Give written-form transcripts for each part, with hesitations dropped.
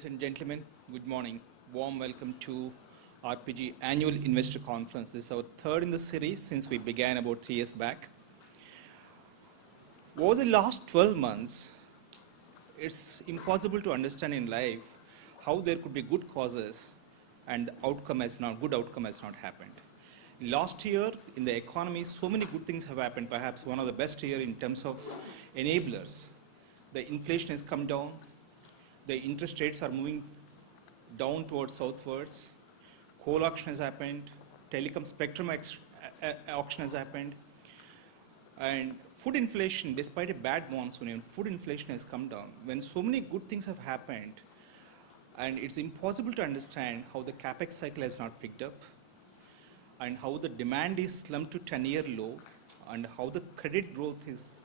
Ladies and gentlemen, good morning. Warm welcome to RPG Annual Investor Conference. This is our third in the series since we began about 3 years back. Over the last 12 months, it's impossible to understand in life how there could be good causes and good outcome has not happened. Last year in the economy, so many good things have happened, perhaps one of the best year in terms of enablers. The inflation has come down. The interest rates are moving down towards southwards. Coal auction has happened. Telecom spectrum auction has happened. And food inflation, despite a bad monsoon, food inflation has come down. When so many good things have happened, and it's impossible to understand how the capex cycle has not picked up, and how the demand is slumped to 10-year low, and how the credit growth is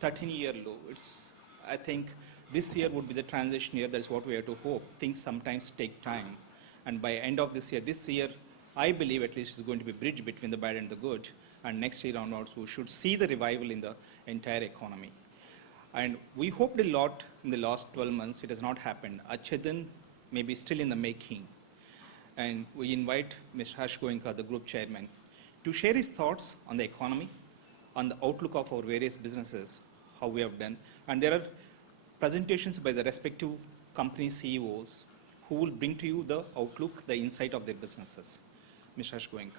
13-year low. I think this year would be the transition year. That's what we have to hope. Things sometimes take time. And by end of this year, I believe at least is going to be a bridge between the bad and the good. And next year onwards, we should see the revival in the entire economy. And we hoped a lot in the last 12 months. It has not happened. Achetan may be still in the making. And we invite Mr. Harsh Goenka, the group chairman, to share his thoughts on the economy, on the outlook of our various businesses, how we have done. And there are presentations by the respective company CEOs who will bring to you the outlook, the insight of their businesses. Mr. Harsh Goenka.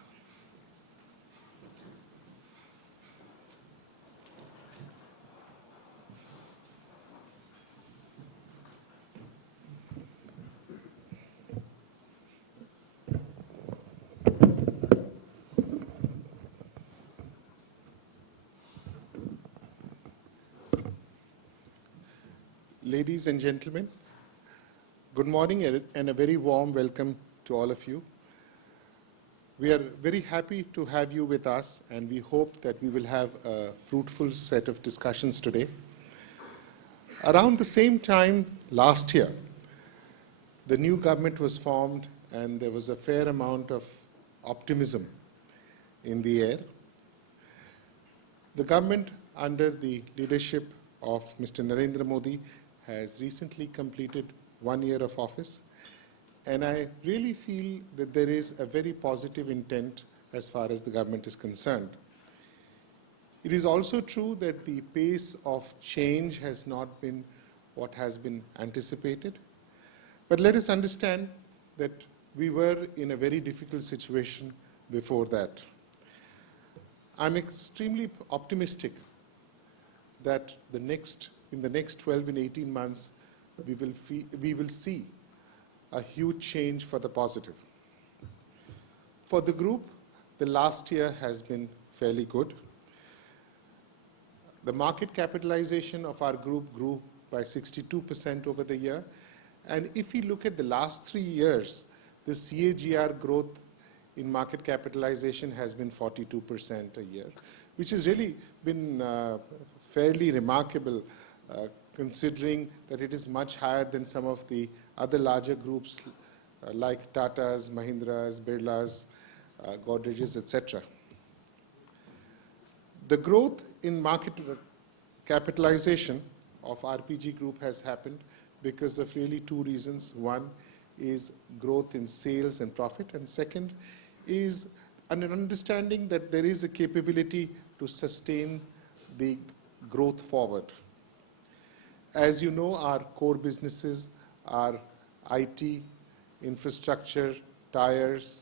Ladies and gentlemen, good morning and a very warm welcome to all of you. We are very happy to have you with us, and we hope that we will have a fruitful set of discussions today. Around the same time last year, the new government was formed and there was a fair amount of optimism in the air. The government, under the leadership of Mr. Narendra Modi, has recently completed 1 year of office, and I really feel that there is a very positive intent as far as the government is concerned. It is also true that the pace of change has not been what has been anticipated, but let us understand that we were in a very difficult situation before that. I'm extremely optimistic that in the next 12 and 18 months, we will see a huge change for the positive. For the group, the last year has been fairly good. The market capitalization of our group grew by 62% over the year. And if we look at the last 3 years, the CAGR growth in market capitalization has been 42% a year, which has really been fairly remarkable, considering that it is much higher than some of the other larger groups like Tatas, Mahindras, Birlas, Godrej's, etc. The growth in market capitalization of RPG Group has happened because of really two reasons. One is growth in sales and profit, and second is an understanding that there is a capability to sustain the growth forward. As you know, our core businesses are IT, infrastructure, tires.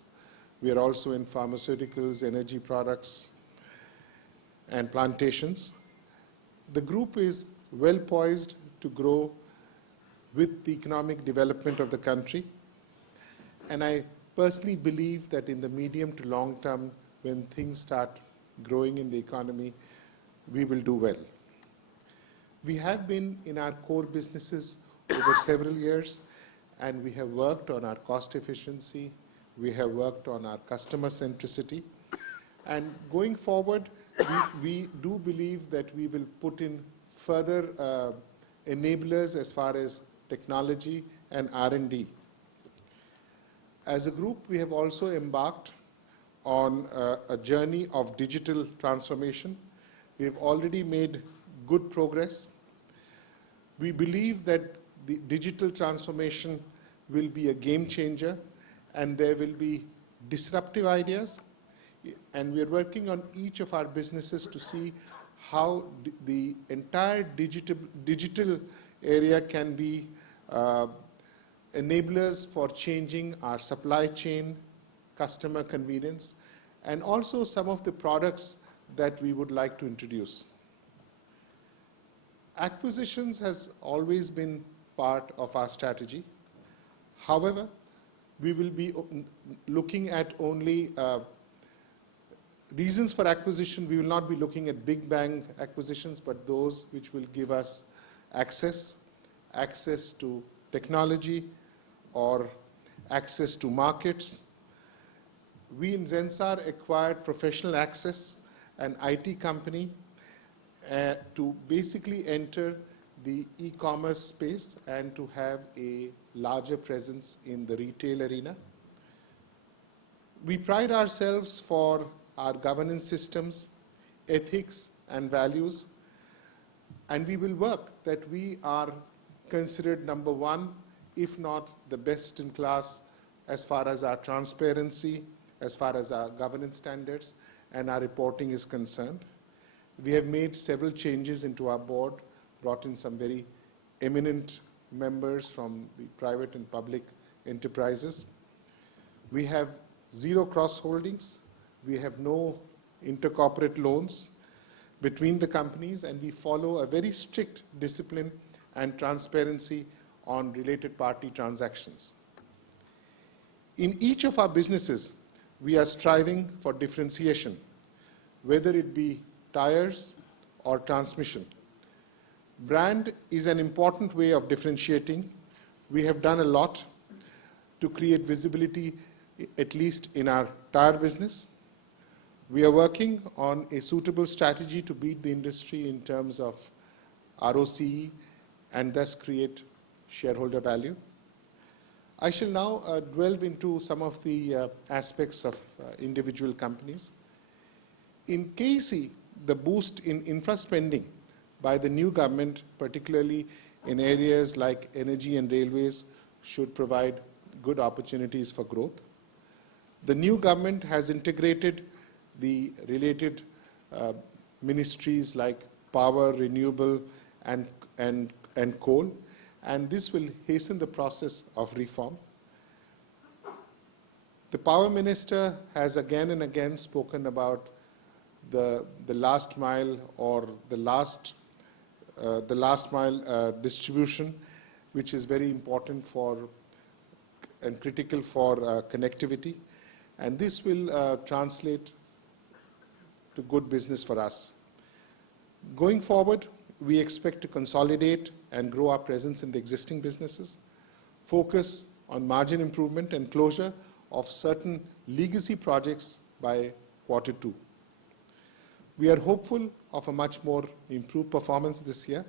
We are also in pharmaceuticals, energy products, and plantations. The group is well poised to grow with the economic development of the country, and I personally believe that in the medium to long term, when things start growing in the economy, we will do well. We have been in our core businesses over several years, and we have worked on our cost efficiency, we have worked on our customer centricity, and going forward, we do believe that we will put in further enablers as far as technology and R&D. As a group, we have also embarked on a journey of digital transformation. We have already made good progress. We believe that the digital transformation will be a game changer, and there will be disruptive ideas. And we are working on each of our businesses to see how the entire digital area can be enablers for changing our supply chain, customer convenience, and also some of the products that we would like to introduce. Acquisitions has always been part of our strategy. However, we will be looking at only reasons for acquisition. We will not be looking at big bang acquisitions, but those which will give us access to technology or access to markets. We in Zensar acquired Professional Access, an IT company, to basically enter the e-commerce space and to have a larger presence in the retail arena. We pride ourselves for our governance systems, ethics and values, and we will work that we are considered number one, if not the best in class, as far as our transparency, as far as our governance standards and our reporting is concerned. We have made several changes into our board, brought in some very eminent members from the private and public enterprises. We have zero cross-holdings. We have no intercorporate loans between the companies, and we follow a very strict discipline and transparency on related party transactions. In each of our businesses, we are striving for differentiation, whether it be tires or transmission. Brand is an important way of differentiating. We have done a lot to create visibility, at least in our tire business. We are working on a suitable strategy to beat the industry in terms of ROCE and thus create shareholder value. I shall now delve into some of the aspects of individual companies. In KEC, the boost in infra spending by the new government, particularly in areas like energy and railways, should provide good opportunities for growth. The new government has integrated the related ministries like power, renewable, and coal, and this will hasten the process of reform. The Power Minister has again and again spoken about the last mile or the last mile distribution, which is very important for and critical for connectivity, and this will translate to good business for us. Going forward, we expect to consolidate and grow our presence in the existing businesses, focus on margin improvement and closure of certain legacy projects by Q2. We are hopeful of a much more improved performance this year,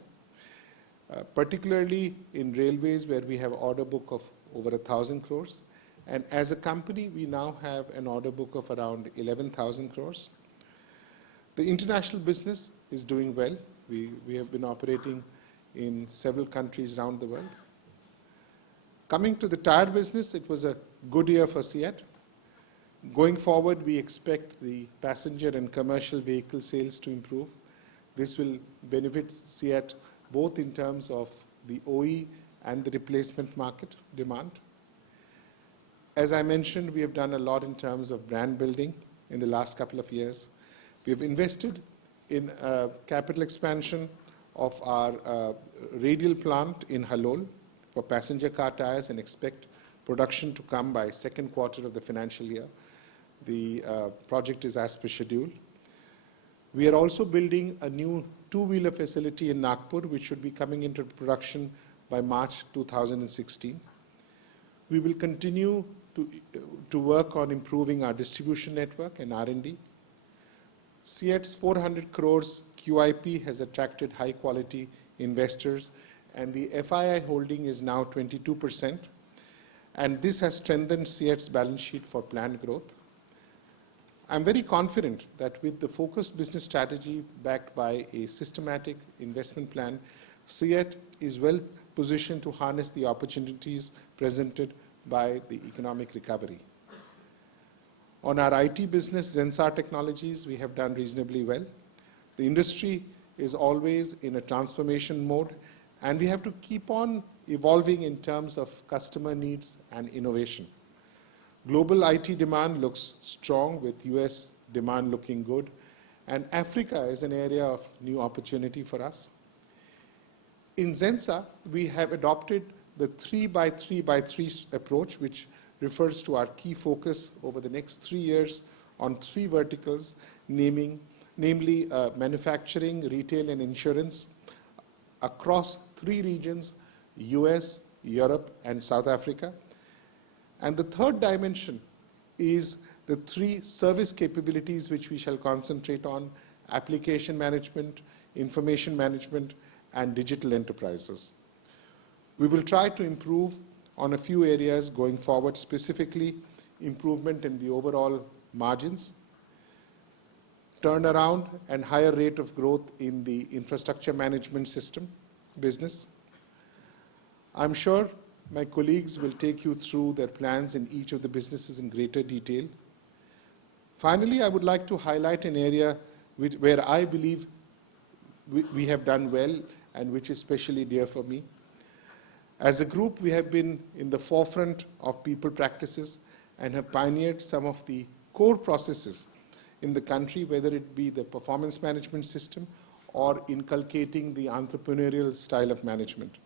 particularly in railways, where we have order book of over 1,000 crores. And as a company, we now have an order book of around 11,000 crores. The international business is doing well. We have been operating in several countries around the world. Coming to the tire business, it was a good year for CEAT. Going forward, we expect the passenger and commercial vehicle sales to improve. This will benefit CEAT both in terms of the OE and the replacement market demand. As I mentioned, we have done a lot in terms of brand building in the last couple of years. We have invested in capital expansion of our radial plant in Halol for passenger car tires and expect production to come by second quarter of the financial year. The project is as per schedule. We are also building a new two-wheeler facility in Nagpur, which should be coming into production by March 2016. We will continue to work on improving our distribution network and R&D. CEAT's 400 crores QIP has attracted high-quality investors, and the FII holding is now 22%, and this has strengthened CEAT's balance sheet for planned growth. I'm very confident that with the focused business strategy backed by a systematic investment plan, CEAT is well positioned to harness the opportunities presented by the economic recovery. On our IT business, Zensar Technologies, we have done reasonably well. The industry is always in a transformation mode, and we have to keep on evolving in terms of customer needs and innovation. Global IT demand looks strong, with US demand looking good, and Africa is an area of new opportunity for us. In Zensar, we have adopted the 3x3x3 approach, which refers to our key focus over the next 3 years on 3 verticals, namely manufacturing, retail, and insurance across 3 regions: US, Europe, and South Africa. And the third dimension is the 3 service capabilities which we shall concentrate on: application management, information management, and digital enterprises. We will try to improve on a few areas going forward, specifically improvement in the overall margins, turnaround and higher rate of growth in the infrastructure management system business. I'm sure my colleagues will take you through their plans in each of the businesses in greater detail. Finally, I would like to highlight an area where I believe we have done well and which is especially dear for me. As a group, we have been in the forefront of people practices and have pioneered some of the core processes in the country, whether it be the performance management system or inculcating the entrepreneurial style of management.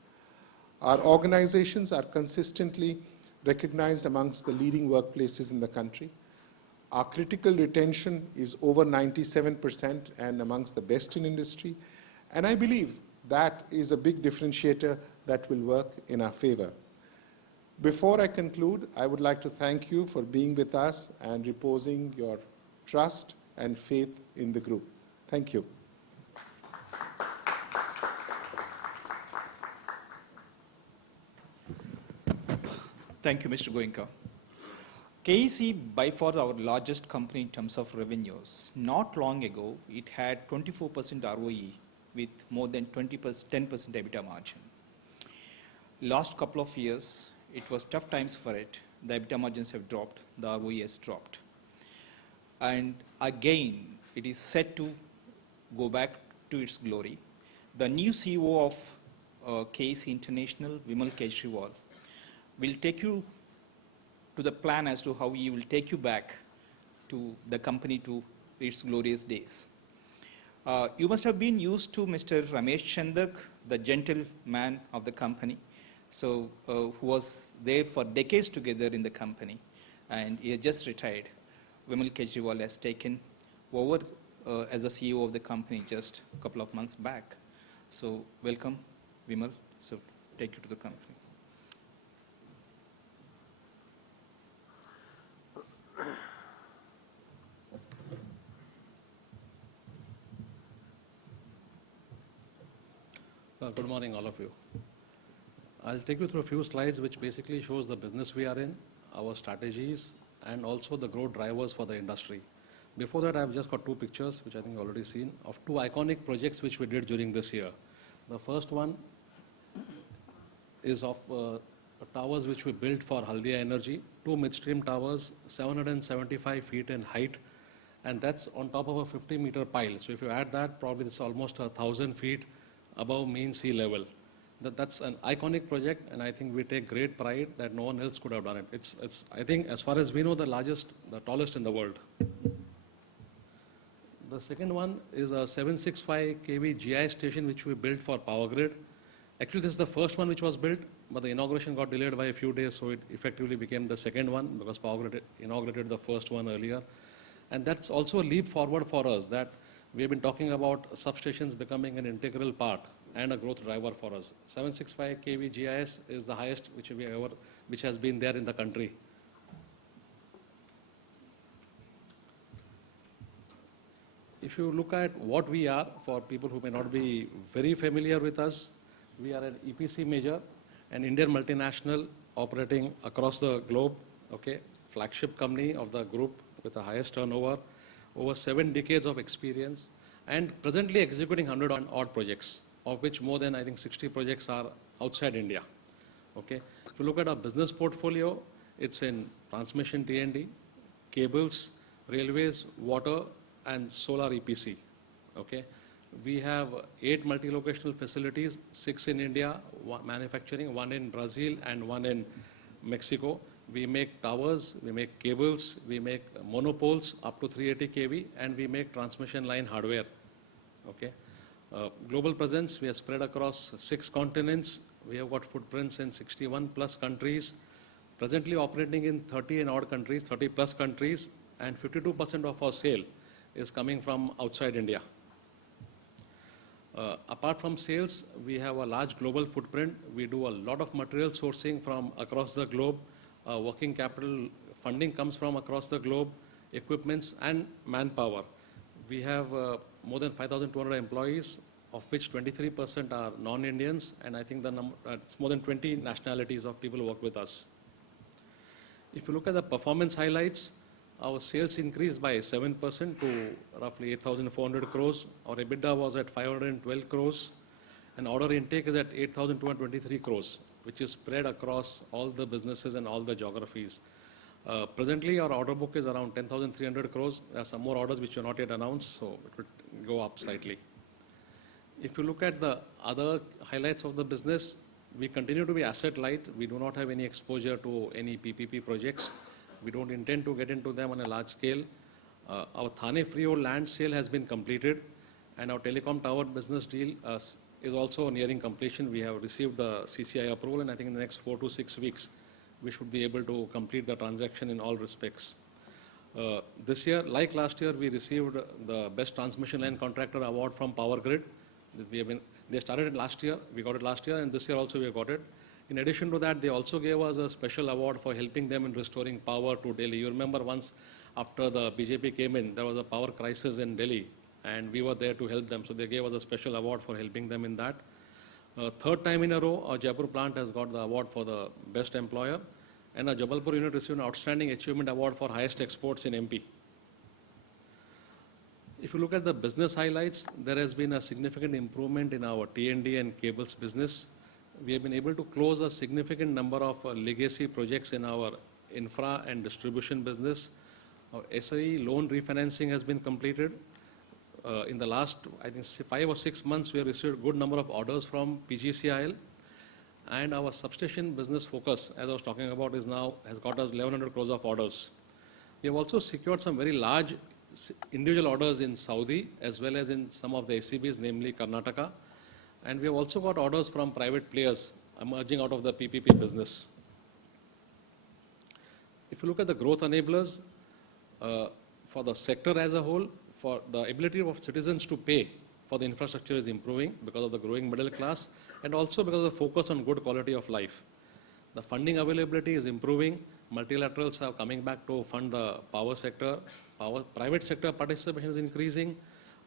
Our organizations are consistently recognized amongst the leading workplaces in the country. Our critical retention is over 97% and amongst the best in industry. And I believe that is a big differentiator that will work in our favor. Before I conclude, I would like to thank you for being with us and reposing your trust and faith in the group. Thank you. Thank you, Mr. Goenka. KEC, by far our largest company in terms of revenues. Not long ago, it had 24% ROE with more than 10% EBITDA margin. Last couple of years, it was tough times for it. The EBITDA margins have dropped, the ROE has dropped. And again, it is set to go back to its glory. The new CEO of KEC International, Vimal Kejriwal, will take you to the plan as to how he will take you back to the company to its glorious days. You must have been used to Mr. Ramesh Chandak, the gentleman of the company, so who was there for decades together in the company, and he has just retired. Vimal Kejriwal has taken over as a CEO of the company just a couple of months back. So welcome, Vimal. So take you to the company. Good morning, all of you. I'll take you through a few slides which basically shows the business we are in, our strategies, and also the growth drivers for the industry. Before that, I've just got 2 pictures, which I think you've already seen, of 2 iconic projects which we did during this year. The first one is of towers which we built for Haldia Energy, 2 midstream towers, 775 feet in height, and that's on top of a 50-meter pile. So if you add that, probably it's almost 1,000 feet above mean sea level. That's an iconic project, and I think we take great pride that no one else could have done it. It's I think, as far as we know, the tallest in the world. The second one is a 765 kV GIS station which we built for Power Grid. Actually, this is the first one which was built, but the inauguration got delayed by a few days, so it effectively became the second one because Power Grid inaugurated the first one earlier. And that's also a leap forward for us, that we have been talking about substations becoming an integral part and a growth driver for us. 765 kV GIS is the highest which has been there in the country. If you look at what we are, for people who may not be very familiar with us, we are an EPC major, an Indian multinational operating across the globe, okay, flagship company of the group with the highest turnover, over 7 decades of experience, and presently executing 100 odd projects, of which more than, I think, 60 projects are outside India. Okay. If you look at our business portfolio, it's in transmission T&D, cables, railways, water, and solar EPC. Okay. We have 8 multi-locational facilities, 6 in India, 1 manufacturing, 1 in Brazil, and 1 in Mexico. We make towers, we make cables, we make monopoles up to 380 kV, and we make transmission line hardware. Okay. Global presence, we are spread across 6 continents. We have got footprints in 61 plus countries, presently operating in 30 and odd countries, 30 plus countries, and 52% of our sale is coming from outside India. Apart from sales, we have a large global footprint. We do a lot of material sourcing from across the globe. Working capital funding comes from across the globe, equipments and manpower. We have more than 5,200 employees, of which 23% are non-Indians, and I think the number, it's more than 20 nationalities of people who work with us. If you look at the performance highlights, our sales increased by 7% to roughly 8,400 crores. Our EBITDA was at 512 crores, and order intake is at 8,223 crores, which is spread across all the businesses and all the geographies. Presently, our order book is around 10,300 crores. There are some more orders which are not yet announced, so it will go up slightly. If you look at the other highlights of the business, we continue to be asset light. We do not have any exposure to any PPP projects. We don't intend to get into them on a large scale. Our Thane freehold land sale has been completed, and our telecom tower business deal is also nearing completion. We have received the CCI approval, and I think in the next 4 to 6 weeks, we should be able to complete the transaction in all respects. This year, like last year, we received the Best Transmission Line Contractor Award from Power Grid. They started it last year, we got it last year, and this year also we got it. In addition to that, they also gave us a special award for helping them in restoring power to Delhi. You remember once after the BJP came in, there was a power crisis in Delhi, and we were there to help them. So they gave us a special award for helping them in that. Third time in a row, our Jaipur plant has got the award for the best employer, and our Jabalpur unit received an outstanding achievement award for highest exports in MP. If you look at the business highlights, there has been a significant improvement in our T&D and cables business. We have been able to close a significant number of legacy projects in our infra and distribution business. Our SAE loan refinancing has been completed. In the last, I think, 5 or 6 months, we have received a good number of orders from PGCIL. And our substation business focus, as I was talking about, has got us 1,100 crores of orders. We have also secured some very large individual orders in Saudi, as well as in some of the SCBs, namely Karnataka. And we have also got orders from private players emerging out of the PPP business. If you look at the growth enablers, for the sector as a whole, for the ability of citizens to pay for the infrastructure is improving because of the growing middle class, and also because of the focus on good quality of life. The funding availability is improving. Multilaterals are coming back to fund the power sector. Private sector participation is increasing.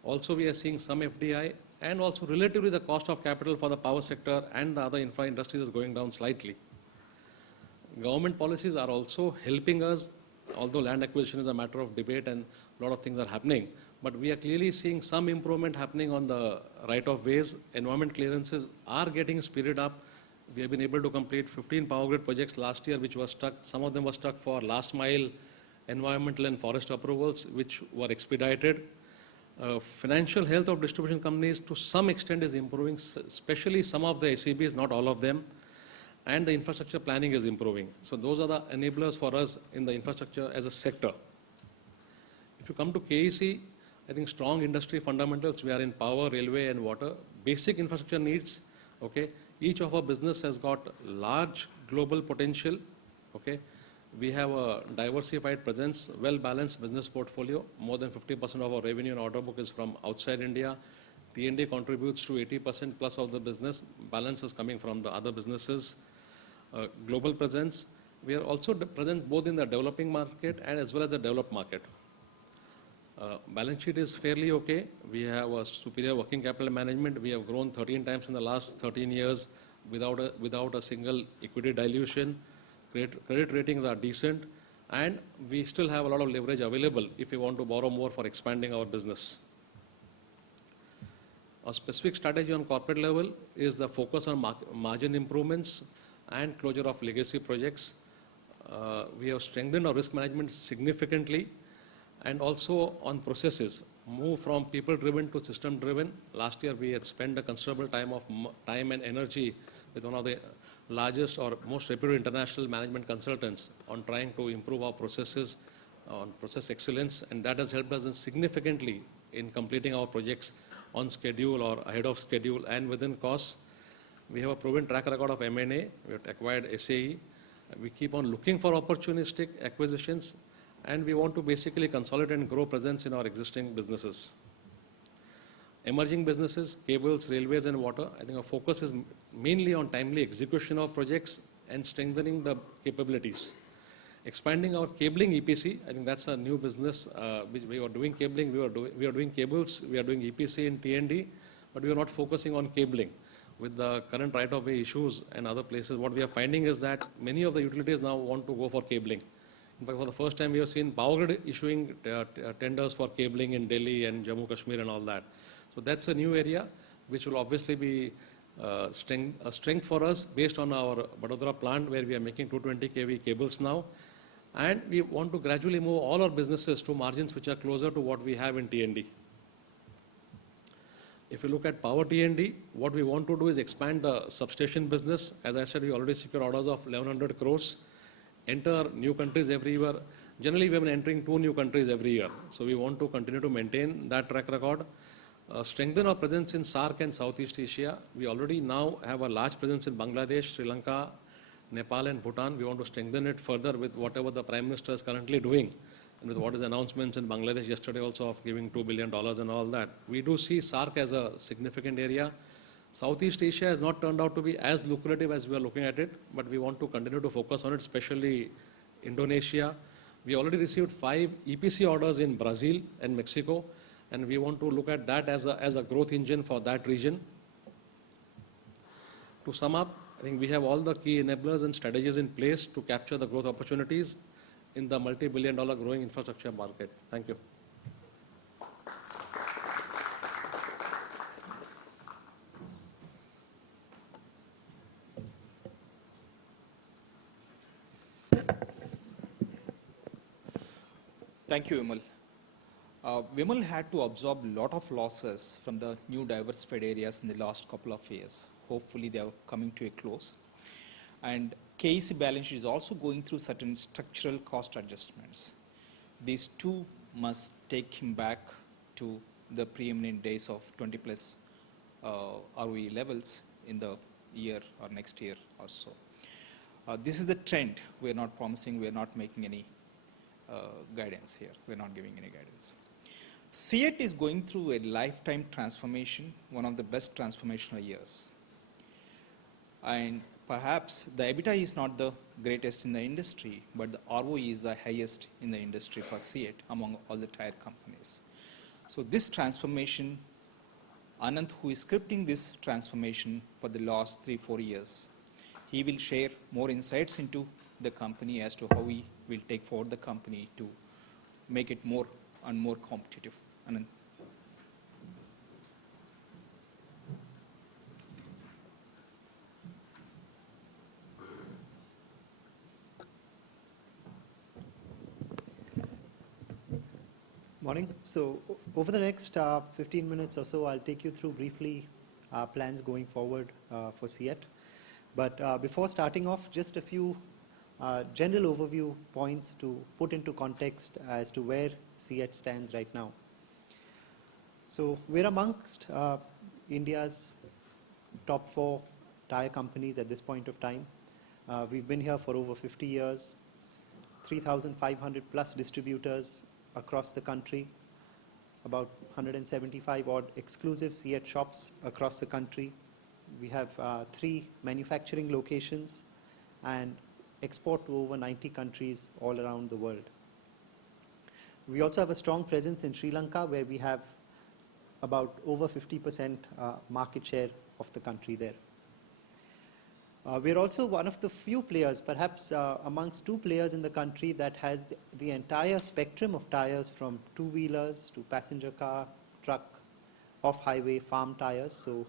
Also, we are seeing some FDI, and also relatively the cost of capital for the power sector and the other infra industries is going down slightly. Government policies are also helping us, although land acquisition is a matter of debate and a lot of things are happening. But we are clearly seeing some improvement happening on the right-of-ways. Environment clearances are getting speeded up. We have been able to complete 15 power grid projects last year, which were stuck. Some of them were stuck for last mile environmental and forest approvals, which were expedited. Financial health of distribution companies to some extent is improving, especially some of the SEBs, not all of them. And the infrastructure planning is improving. So those are the enablers for us in the infrastructure as a sector. If you come to KEC, I think strong industry fundamentals. We are in power, railway, and water. Basic infrastructure needs. Okay, each of our business has got large global potential. Okay, we have a diversified presence, well-balanced business portfolio. More than 50% of our revenue and order book is from outside India. T&D contributes to 80% plus of the business. Balance is coming from the other businesses. Global presence. We are also present both in the developing market and as well as the developed market. Balance sheet is fairly okay. We have a superior working capital management. We have grown 13 times in the last 13 years without a single equity dilution. Credit ratings are decent, and we still have a lot of leverage available if we want to borrow more for expanding our business. Our specific strategy on corporate level is the focus on margin improvements and closure of legacy projects. We have strengthened our risk management significantly, and also on processes, move from people-driven to system-driven. Last year, we had spent a considerable time and energy with one of the largest or most reputed international management consultants on trying to improve our processes, on process excellence, and that has helped us significantly in completing our projects on schedule or ahead of schedule and within costs. We have a proven track record of M&A. We have acquired SAE. We keep on looking for opportunistic acquisitions, and we want to basically consolidate and grow presence in our existing businesses. Emerging businesses, cables, railways, and water, I think our focus is mainly on timely execution of projects and strengthening the capabilities. Expanding our cabling EPC, I think that's a new business. We were doing cabling, we are doing cables, we are doing EPC in T&D, but we are not focusing on cabling. With the current right-of-way issues and other places, what we are finding is that many of the utilities now want to go for cabling. In fact, for the first time, we have seen Power Grid issuing tenders for cabling in Delhi and Jammu Kashmir and all that. So that's a new area, which will obviously be a strength for us based on our Vadodara plant, where we are making 220 kV cables now. And we want to gradually move all our businesses to margins which are closer to what we have in T&D. If you look at power T&D, what we want to do is expand the substation business. As I said, we already secured orders of 1,100 crores, enter new countries every year. Generally, we have been entering 2 new countries every year. So we want to continue to maintain that track record. Strengthen our presence in SAARC and Southeast Asia. We already now have a large presence in Bangladesh, Sri Lanka, Nepal and Bhutan. We want to strengthen it further with whatever the Prime Minister is currently doing, and with what his announcements in Bangladesh yesterday also of giving $2 billion and all that. We do see SAARC as a significant area. Southeast Asia has not turned out to be as lucrative as we are looking at it, but we want to continue to focus on it, especially Indonesia. We already received 5 EPC orders in Brazil and Mexico, and we want to look at that as a growth engine for that region. To sum up, I think we have all the key enablers and strategies in place to capture the growth opportunities in the multi-billion-dollar growing infrastructure market. Thank you. Thank you, Vimal. Vimal had to absorb a lot of losses from the new diversified areas in the last couple of years. Hopefully, they are coming to a close. And KEC balance sheet is also going through certain structural cost adjustments. These two must take him back to the preeminent days of 20 plus ROE levels in the year or next year or so. This is the trend. We are not promising, we are not making any guidance here. We are not giving any guidance. CEAT is going through a lifetime transformation, one of the best transformational years. And perhaps the EBITDA is not the greatest in the industry, but the ROE is the highest in the industry for CEAT among all the tire companies. So this transformation, Anand, who is scripting this transformation for the last 3-4 years, he will share more insights into the company as to how we will take forward the company to make it more and more competitive. Anand. Morning. So over the next 15 minutes or so, I'll take you through briefly our plans going forward for CEAT. But before starting off, just a few general overview points to put into context as to where CEAT stands right now. So we're amongst India's top 4 tire companies at this point of time. We've been here for over 50 years, 3,500 plus distributors across the country, about 175 odd exclusive CEAT shops across the country. We have 3 manufacturing locations and export to over 90 countries all around the world. We also have a strong presence in Sri Lanka, where we have about over 50% market share of the country there. We're also one of the few players, perhaps amongst 2 players in the country, that has the entire spectrum of tires from 2-wheelers to passenger car, truck, off-highway farm tires. So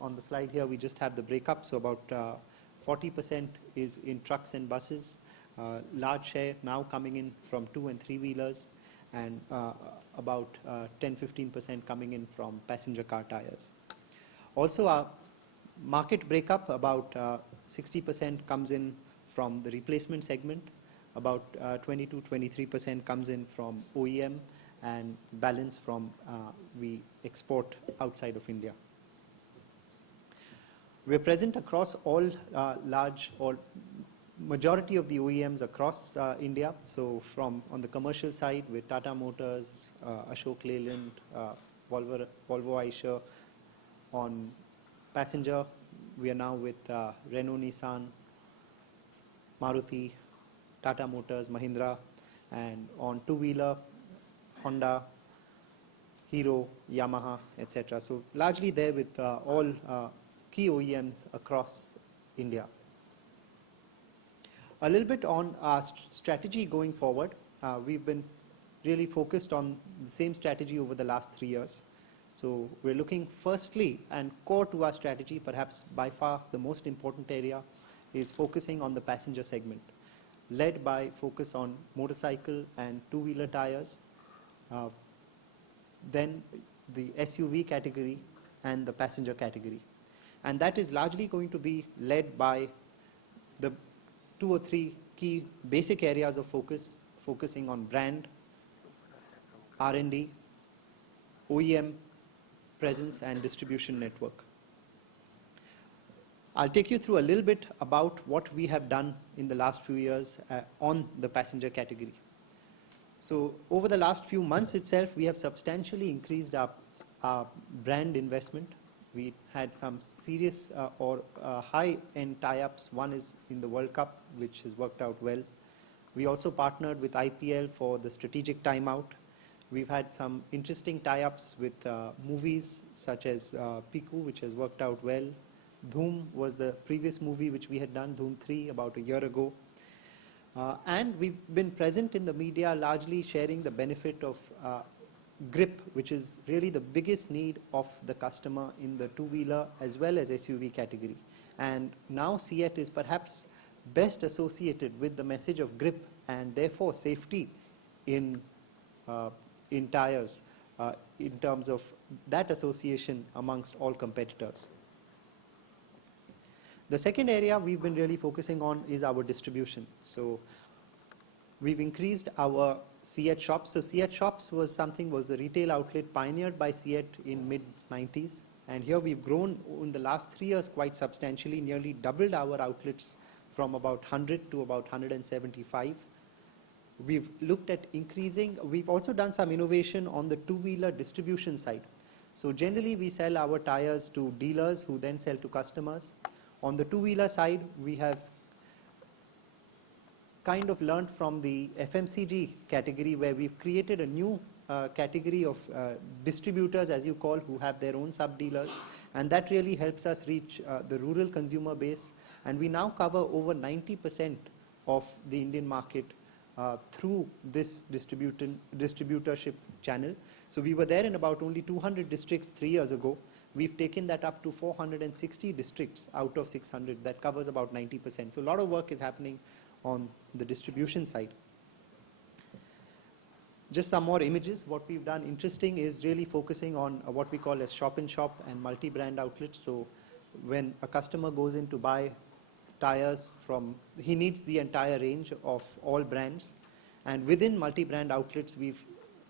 on the slide here, we just have the breakup. So about 40% is in trucks and buses, large share now coming in from 2- and 3-wheelers, and about 10-15% coming in from passenger car tires. Also, our market breakup, about 60% comes in from the replacement segment, about 20-23% comes in from OEM, and balance from we export outside of India. We're present across all majority of the OEMs across India. So from on the commercial side with Tata Motors, Ashok Leyland, Volvo Eicher. On passenger, we are now with Renault, Nissan, Maruti, Tata Motors, Mahindra, and on two-wheeler, Honda, Hero, Yamaha, etc. So largely there with all key OEMs across India. A little bit on our strategy going forward. We've been really focused on the same strategy over the last 3 years. So we're looking firstly, and core to our strategy, perhaps by far the most important area, is focusing on the passenger segment, led by focus on motorcycle and two-wheeler tires, then the SUV category and the passenger category. And that is largely going to be led by the 2 or 3 key basic areas of focus, focusing on brand, R&D, OEM presence, and distribution network. I'll take you through a little bit about what we have done in the last few years on the passenger category. So over the last few months itself, we have substantially increased our brand investment. We had some serious or high-end tie-ups. One is in the World Cup, which has worked out well. We also partnered with IPL for the strategic timeout. We've had some interesting tie-ups with movies such as Piku, which has worked out well. Dhoom was the previous movie which we had done, Dhoom 3, about a year ago. And we've been present in the media, largely sharing the benefit of grip, which is really the biggest need of the customer in the two-wheeler as well as SUV category. And now CEAT is perhaps best associated with the message of grip and therefore safety in tires in terms of that association amongst all competitors. The second area we've been really focusing on is our distribution. So we've increased our CEAT shops. So CEAT shops was a retail outlet pioneered by CEAT in mid-90s. And here we've grown in the last 3 years quite substantially, nearly doubled our outlets from about 100 to about 175. We've looked at increasing. We've also done some innovation on the two-wheeler distribution side. So generally we sell our tires to dealers who then sell to customers. On the two-wheeler side, we have kind of learned from the FMCG category, where we've created a new category of distributors, as you call, who have their own sub-dealers. And that really helps us reach the rural consumer base. And we now cover over 90% of the Indian market through this distributorship channel. So we were there in about only 200 districts 3 years ago. We've taken that up to 460 districts out of 600. That covers about 90%. So a lot of work is happening on the distribution side. Just some more images. What we've done interesting is really focusing on what we call as shop-in-shop and multi-brand outlets. So when a customer goes in to buy tires he needs the entire range of all brands. And within multi-brand outlets, we've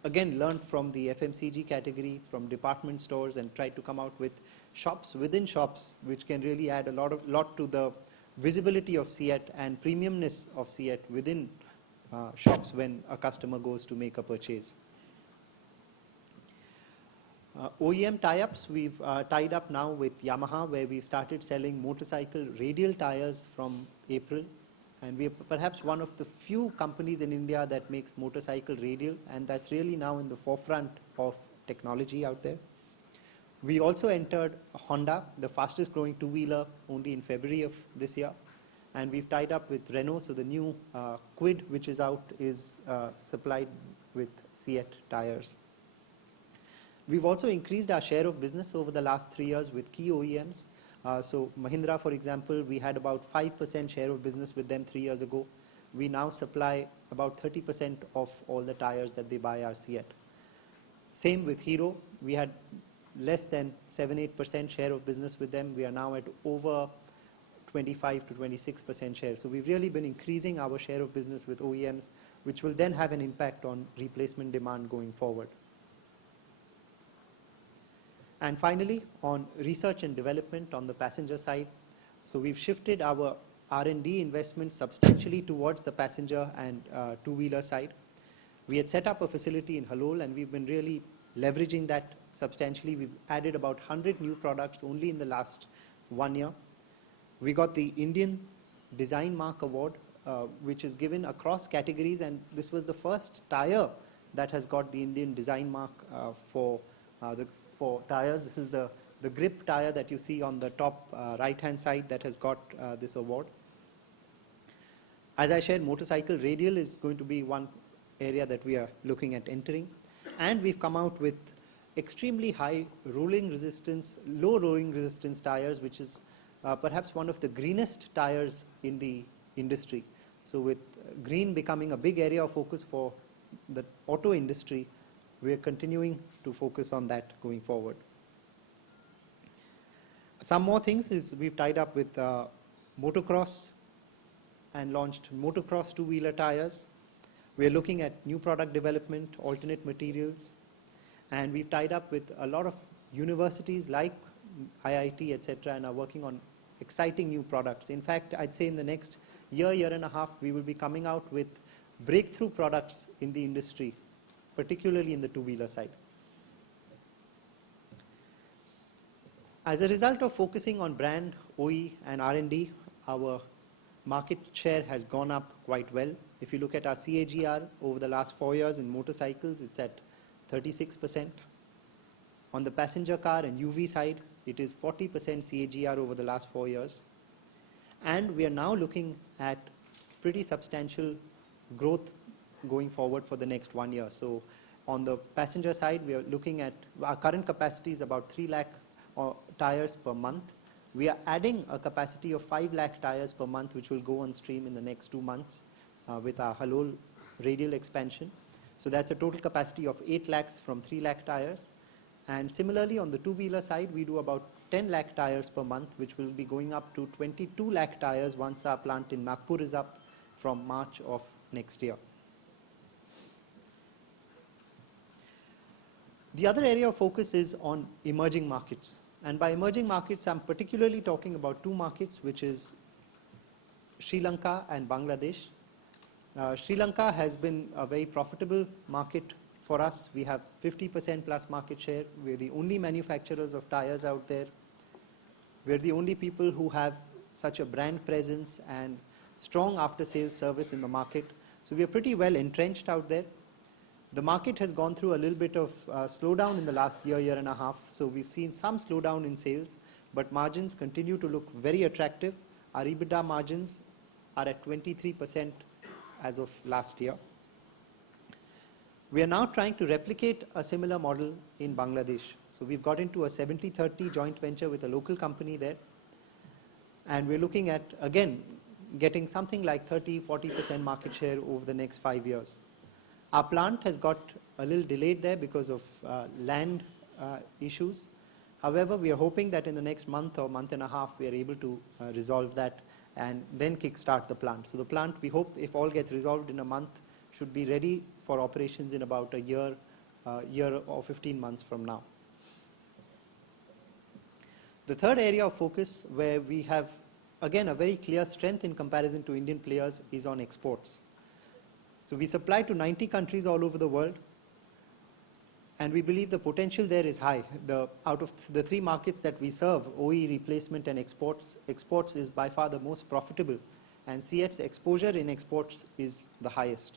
again learned from the FMCG category, from department stores, and tried to come out with shops within shops, which can really add a lot to the visibility of CEAT and premiumness of CEAT within shops when a customer goes to make a purchase. OEM tie-ups, we've tied up now with Yamaha, where we started selling motorcycle radial tires from April. And we are perhaps one of the few companies in India that makes motorcycle radial, and that's really now in the forefront of technology out there. We also entered Honda, the fastest growing two-wheeler, only in February of this year. And we've tied up with Renault, so the new Kwid, which is out, is supplied with CEAT tires. We've also increased our share of business over the last 3 years with key OEMs. So Mahindra, for example, we had about 5% share of business with them 3 years ago. We now supply about 30% of all the tires that they buy are CEAT. Same with Hero. We had less than 7-8% share of business with them. We are now at over 25 to 26% share. So we've really been increasing our share of business with OEMs, which will then have an impact on replacement demand going forward. And finally, on research and development on the passenger side, so we've shifted our R&D investments substantially towards the passenger and two-wheeler side. We had set up a facility in Halol, and we've been really leveraging that substantially. We've added about 100 new products only in the last 1 year. We got the Indian Design Mark Award, which is given across categories, and this was the first tire that has got the Indian Design Mark for tires. This is the grip tire that you see on the top right-hand side that has got this award. As I shared, motorcycle radial is going to be one area that we are looking at entering. And we've come out with extremely high rolling resistance, low rolling resistance tires, which is perhaps one of the greenest tires in the industry. So with green becoming a big area of focus for the auto industry, we are continuing to focus on that going forward. Some more things is we've tied up with motocross and launched motocross two-wheeler tires. We're looking at new product development, alternate materials, and we've tied up with a lot of universities like IIT, etc., and are working on exciting new products. In fact, I'd say in the next year and a half, we will be coming out with breakthrough products in the industry, particularly in the two-wheeler side. As a result of focusing on brand, OE, and R&D, our market share has gone up quite well. If you look at our CAGR over the last 4 years in motorcycles, it's at 36%. On the passenger car and UV side, it is 40% CAGR over the last 4 years. And we are now looking at pretty substantial growth going forward for the next 1 year. So on the passenger side, we are looking at, our current capacity is about 3 lakh tires per month. We are adding a capacity of 5 lakh tires per month, which will go on stream in the next 2 months with our Halol radial expansion. So that's a total capacity of 8 lakhs from 3 lakh tires. And similarly, on the two-wheeler side, we do about 10 lakh tires per month, which will be going up to 22 lakh tires once our plant in Nagpur is up from March of next year. The other area of focus is on emerging markets. And by emerging markets, I'm particularly talking about 2 markets, which is Sri Lanka and Bangladesh. Sri Lanka has been a very profitable market for us. We have 50% plus market share. We're the only manufacturers of tires out there. We're the only people who have such a brand presence and strong after-sales service in the market. So we are pretty well entrenched out there. The market has gone through a little bit of slowdown in the last year and a half. So we've seen some slowdown in sales, but margins continue to look very attractive. Our EBITDA margins are at 23% as of last year. We are now trying to replicate a similar model in Bangladesh. So we've got into a 70-30 joint venture with a local company there. And we're looking at, again, getting something like 30-40% market share over the next 5 years. Our plant has got a little delayed there because of land issues. However, we are hoping that in the next month or month and a half, we are able to resolve that and then kickstart the plant. So the plant, we hope, if all gets resolved in a month, should be ready for operations in about a year or 15 months from now. The third area of focus where we have, again, a very clear strength in comparison to Indian players is on exports. So we supply to 90 countries all over the world, and we believe the potential there is high. Out of the 3 markets that we serve, OE, replacement, and exports is by far the most profitable, and CEAT's exposure in exports is the highest.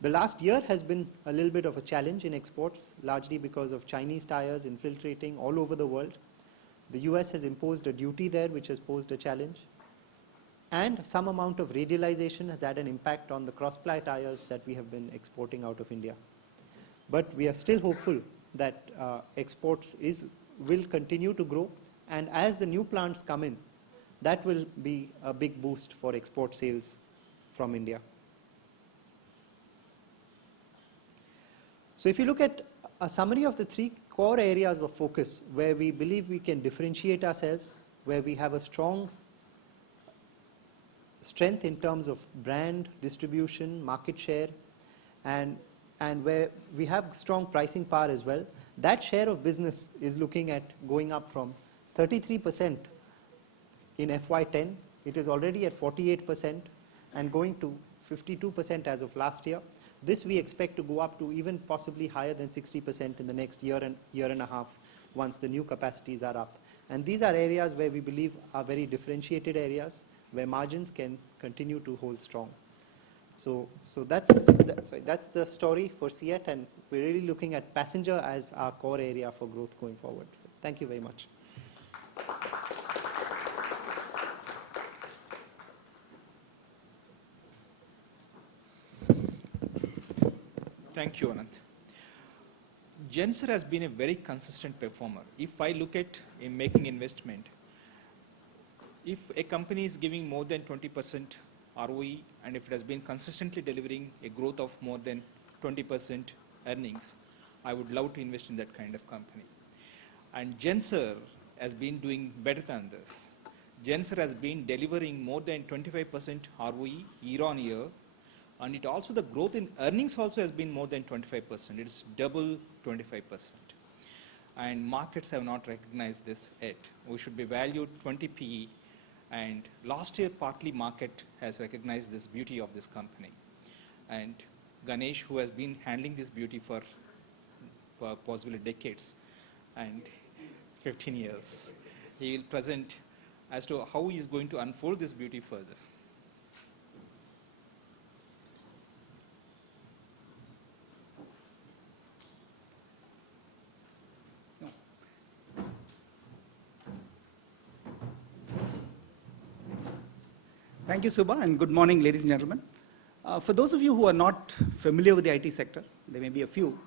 The last year has been a little bit of a challenge in exports, largely because of Chinese tires infiltrating all over the world. The US has imposed a duty there, which has posed a challenge. And some amount of radialization has had an impact on the cross-ply tires that we have been exporting out of India. But we are still hopeful that exports will continue to grow, and as the new plants come in, that will be a big boost for export sales from India. So if you look at a summary of the 3 core areas of focus where we believe we can differentiate ourselves, where we have a strong strength in terms of brand, distribution, market share, and where we have strong pricing power as well, that share of business is looking at going up from 33% in FY10. It is already at 48% and going to 52% as of last year. This we expect to go up to even possibly higher than 60% in the next year and a half once the new capacities are up. And these are areas where we believe are very differentiated areas where margins can continue to hold strong. So that's the story for CEAT, and we're really looking at passenger as our core area for growth going forward. So thank you very much. Thank you, Anant. Zensar has been a very consistent performer. If I look at in making investment, if a company is giving more than 20% ROE, and if it has been consistently delivering a growth of more than 20% earnings, I would love to invest in that kind of company. And Zensar has been doing better than this. Zensar has been delivering more than 25% ROE year on year, and it also, the growth in earnings also has been more than 25%. It's double 25%. And markets have not recognized this yet. We should be valued 20 PE. And last year, partly market has recognized this beauty of this company. And Ganesh, who has been handling this beauty for possibly decades and 15 years, he will present as to how he is going to unfold this beauty further. Thank you, Subha, and good morning, ladies and gentlemen. For those of you who are not familiar with the IT sector, there may be a few.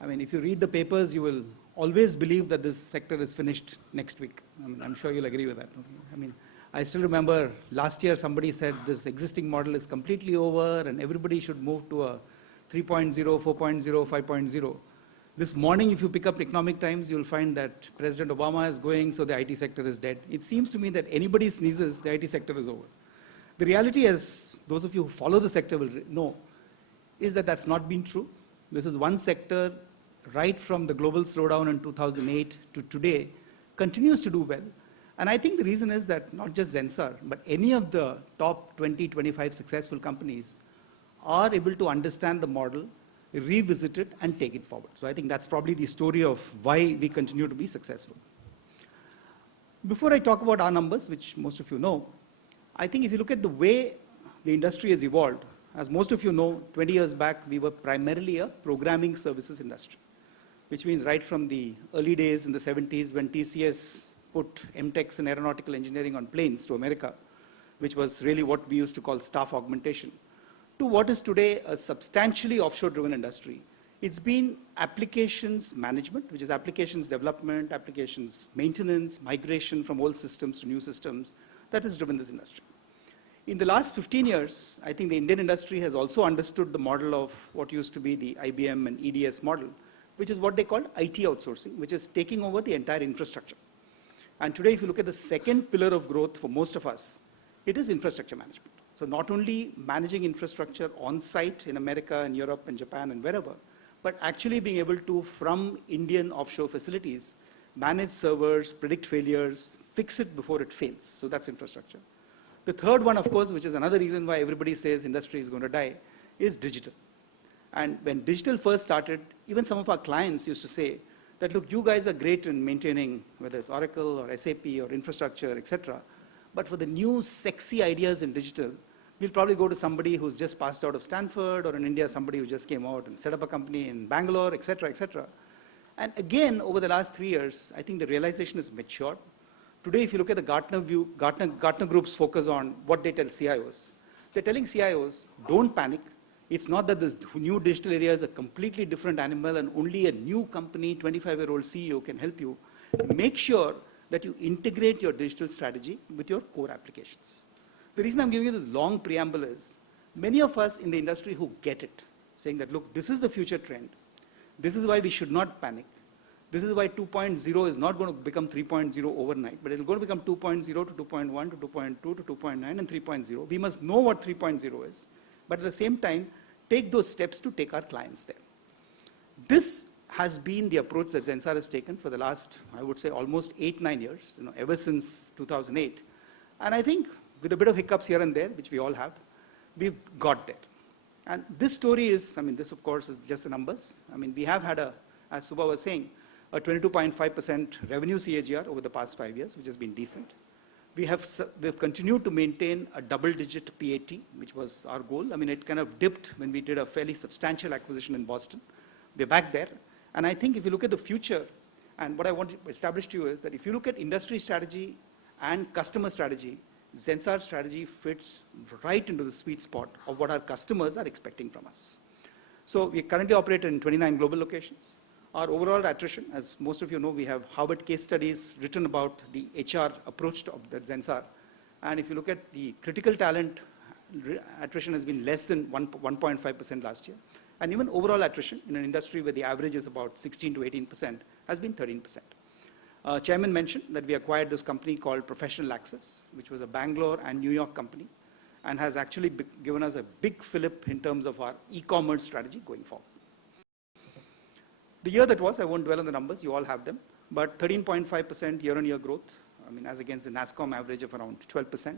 I mean, if you read the papers, you will always believe that this sector is finished next week. I mean, I'm sure you'll agree with that. I mean, I still remember last year somebody said this existing model is completely over and everybody should move to a 3.0, 4.0, 5.0. This morning, if you pick up Economic Times, you'll find that President Obama is going, so the IT sector is dead. It seems to me that anybody sneezes, the IT sector is over. The reality, as those of you who follow the sector will know, is that that's not been true. This is one sector, right from the global slowdown in 2008 to today, continues to do well. And I think the reason is that not just Zensar, but any of the top 20, 25 successful companies are able to understand the model, revisit it, and take it forward. So I think that's probably the story of why we continue to be successful. Before I talk about our numbers, which most of you know, I think if you look at the way the industry has evolved, as most of you know, 20 years back, we were primarily a programming services industry, which means right from the early days in the 70s when TCS put MTechs in aeronautical engineering on planes to America, which was really what we used to call staff augmentation, to what is today a substantially offshore-driven industry. It's been applications management, which is applications development, applications maintenance, migration from old systems to new systems, that has driven this industry. In the last 15 years, I think the Indian industry has also understood the model of what used to be the IBM and EDS model, which is what they call IT outsourcing, which is taking over the entire infrastructure. And today, if you look at the second pillar of growth for most of us, it is infrastructure management. So not only managing infrastructure on site in America and Europe and Japan and wherever, but actually being able to, from Indian offshore facilities, manage servers, predict failures, fix it before it fails. So that's infrastructure. The third one, of course, which is another reason why everybody says industry is going to die, is digital. And when digital first started, even some of our clients used to say that, look, you guys are great in maintaining, whether it's Oracle or SAP or infrastructure, etc. But for the new sexy ideas in digital, we'll probably go to somebody who's just passed out of Stanford, or in India, somebody who just came out and set up a company in Bangalore, etc., etc. And again, over the last 3 years, I think the realization is matured. Today, if you look at the Gartner Group's focus on what they tell CIOs, they're telling CIOs, don't panic. It's not that this new digital area is a completely different animal and only a new company, 25-year-old CEO can help you. Make sure that you integrate your digital strategy with your core applications. The reason I'm giving you this long preamble is, many of us in the industry who get it, saying that, look, this is the future trend. This is why we should not panic. This is why 2.0 is not going to become 3.0 overnight, but it's going to become 2.0 to 2.1 to 2.2 to 2.9 and 3.0. We must know what 3.0 is, but at the same time, take those steps to take our clients there. This has been the approach that Zensar has taken for the last, I would say, almost 8-9 years, ever since 2008. And I think with a bit of hiccups here and there, which we all have, we've got there. And this story is, this of course is just the numbers. We have had as Subha was saying, a 22.5% revenue CAGR over the past 5 years, which has been decent. We've continued to maintain a double-digit PAT, which was our goal. It kind of dipped when we did a fairly substantial acquisition in Boston. We're back there. And I think if you look at the future, and what I want to establish to you is that if you look at industry strategy and customer strategy, Zensar strategy fits right into the sweet spot of what our customers are expecting from us. So we currently operate in 29 global locations. Our overall attrition, as most of you know, we have Harvard case studies written about the HR approach to the Zensar. And if you look at the critical talent, attrition has been less than 1.5% last year. And even overall attrition in an industry where the average is about 16 to 18% has been 13%. Chairman mentioned that we acquired this company called Professional Access, which was a Bangalore and New York company, and has actually given us a big fillip in terms of our e-commerce strategy going forward. The year that was, I won't dwell on the numbers, you all have them, but 13.5% year-on-year growth, as against the NASSCOM average of around 12%.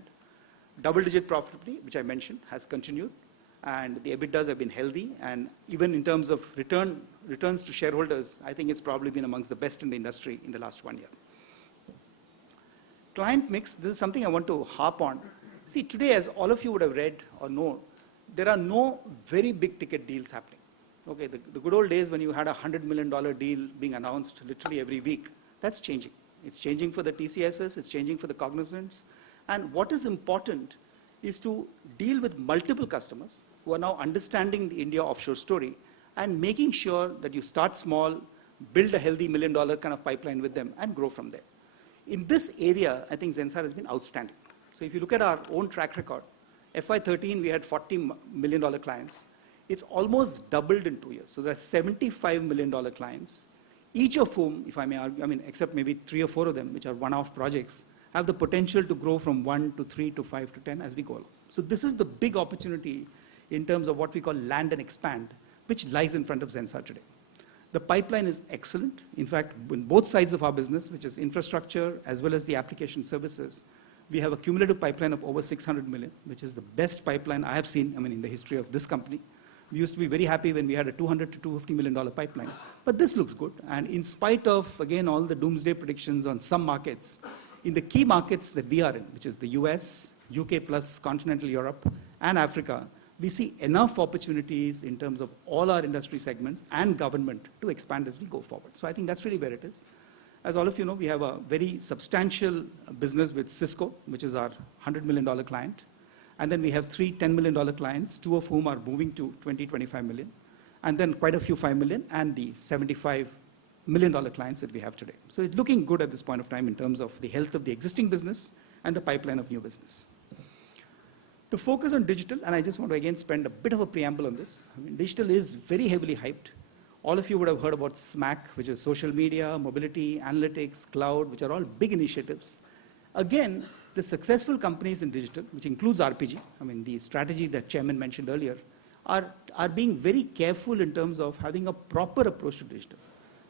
Double-digit profitability, which I mentioned, has continued, and the EBITDAs have been healthy, and even in terms of returns to shareholders, I think it's probably been amongst the best in the industry in the last 1 year. Client mix, this is something I want to harp on. See, today, as all of you would have read or know, there are no very big ticket deals happening. Okay, the good old days when you had a $100 million deal being announced literally every week, that's changing. It's changing for the TCSs, it's changing for the Cognizants. And what is important is to deal with multiple customers who are now understanding the India offshore story and making sure that you start small, build a healthy $1 million kind of pipeline with them and grow from there. In this area, I think Zensar has been outstanding. So if you look at our own track record, FY13 we had $40 million clients. It's almost doubled in 2 years. So there are $75 million clients, each of whom, if I may argue, except maybe 3 or 4 of them, which are one-off projects, have the potential to grow from 1 to 3 to 5 to 10 as we go along. So this is the big opportunity in terms of what we call land and expand, which lies in front of Zensar today. The pipeline is excellent. In fact, in both sides of our business, which is infrastructure as well as the application services, we have a cumulative pipeline of over 600 million, which is the best pipeline I have seen, in the history of this company. We used to be very happy when we had a $200 to $250 million pipeline. But this looks good. And in spite of, again, all the doomsday predictions on some markets, in the key markets that we are in, which is the US, UK plus continental Europe, and Africa, we see enough opportunities in terms of all our industry segments and government to expand as we go forward. So I think that's really where it is. As all of you know, we have a very substantial business with Cisco, which is our $100 million client. And then we have 3 $10 million clients, 2 of whom are moving to 25 million. And then quite a few 5 million and the $75 million clients that we have today. So it's looking good at this point of time in terms of the health of the existing business and the pipeline of new business. To focus on digital, and I just want to again spend a bit of a preamble on this. Digital is very heavily hyped. All of you would have heard about SMAC, which is social media, mobility, analytics, cloud, which are all big initiatives. Again, the successful companies in digital, which includes RPG, the strategy that Chairman mentioned earlier, are being very careful in terms of having a proper approach to digital.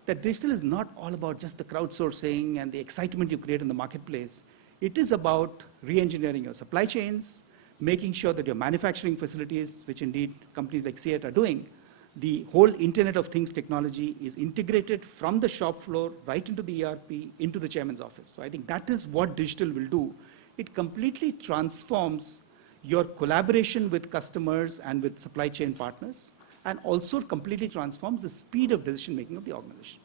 That digital is not all about just the crowdsourcing and the excitement you create in the marketplace. It is about re-engineering your supply chains, making sure that your manufacturing facilities, which indeed companies like CEAT are doing, the whole Internet of Things technology is integrated from the shop floor right into the ERP, into the chairman's office. So I think that is what digital will do. It completely transforms your collaboration with customers and with supply chain partners, and also completely transforms the speed of decision-making of the organization.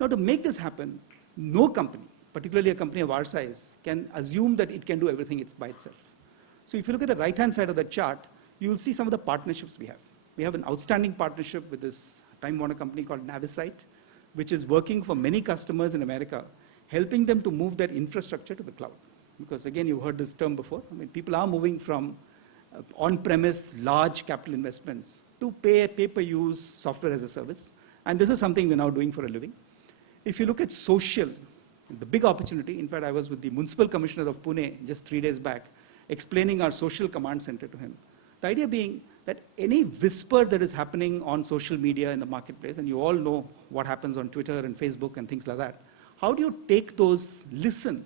Now, to make this happen, no company, particularly a company of our size, can assume that it can do everything by itself. So if you look at the right-hand side of the chart, you will see some of the partnerships we have. We have an outstanding partnership with this Time Warner company called Navisite, which is working for many customers in America, helping them to move their infrastructure to the cloud. Because again, you've heard this term before. I mean, people are moving from on-premise large capital investments to pay-per-use software as a service. And this is something we're now doing for a living. If you look at social, the big opportunity, in fact, I was with the Municipal Commissioner of Pune just 3 days back, explaining our social command center to him. The idea being that any whisper that is happening on social media in the marketplace, and you all know what happens on Twitter and Facebook and things like that, how do you take those, listen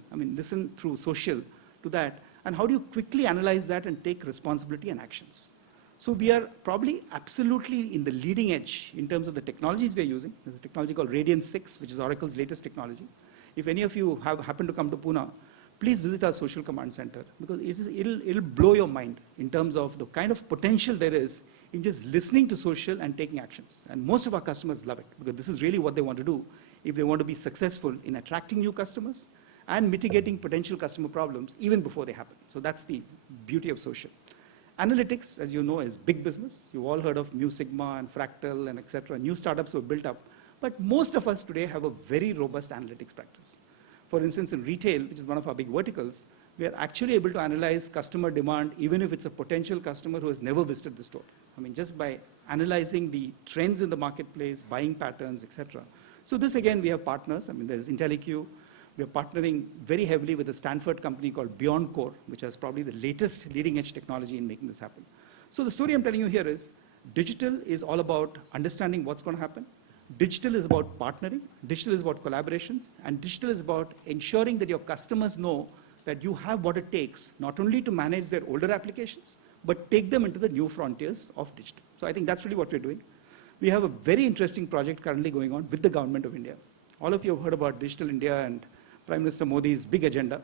through social to that, and how do you quickly analyze that and take responsibility and actions? So we are probably absolutely in the leading edge in terms of the technologies we are using. There's a technology called Radiance 6, which is Oracle's latest technology. If any of you have happened to come to Pune, please visit our social command center, because it'll blow your mind in terms of the kind of potential there is in just listening to social and taking actions. And most of our customers love it, because this is really what they want to do if they want to be successful in attracting new customers and mitigating potential customer problems even before they happen. So that's the beauty of social. Analytics, as you know, is big business. You've all heard of Mu Sigma and Fractal and et cetera. New startups were built up. But most of us today have a very robust analytics practice. For instance, in retail, which is one of our big verticals, we are actually able to analyze customer demand even if it's a potential customer who has never visited the store. I mean, just by analyzing the trends in the marketplace, buying patterns, et cetera. So this, again, we have partners. I mean, there's IntelliQ. We are partnering very heavily with a Stanford company called Beyond Core, which has probably the latest leading edge technology in making this happen. So the story I'm telling you here is digital is all about understanding what's going to happen. Digital is about partnering. Digital is about collaborations. And digital is about ensuring that your customers know that you have what it takes, not only to manage their older applications, but take them into the new frontiers of digital. So I think that's really what we're doing. We have a very interesting project currently going on with the government of India. All of you have heard about Digital India and Prime Minister Modi's big agenda.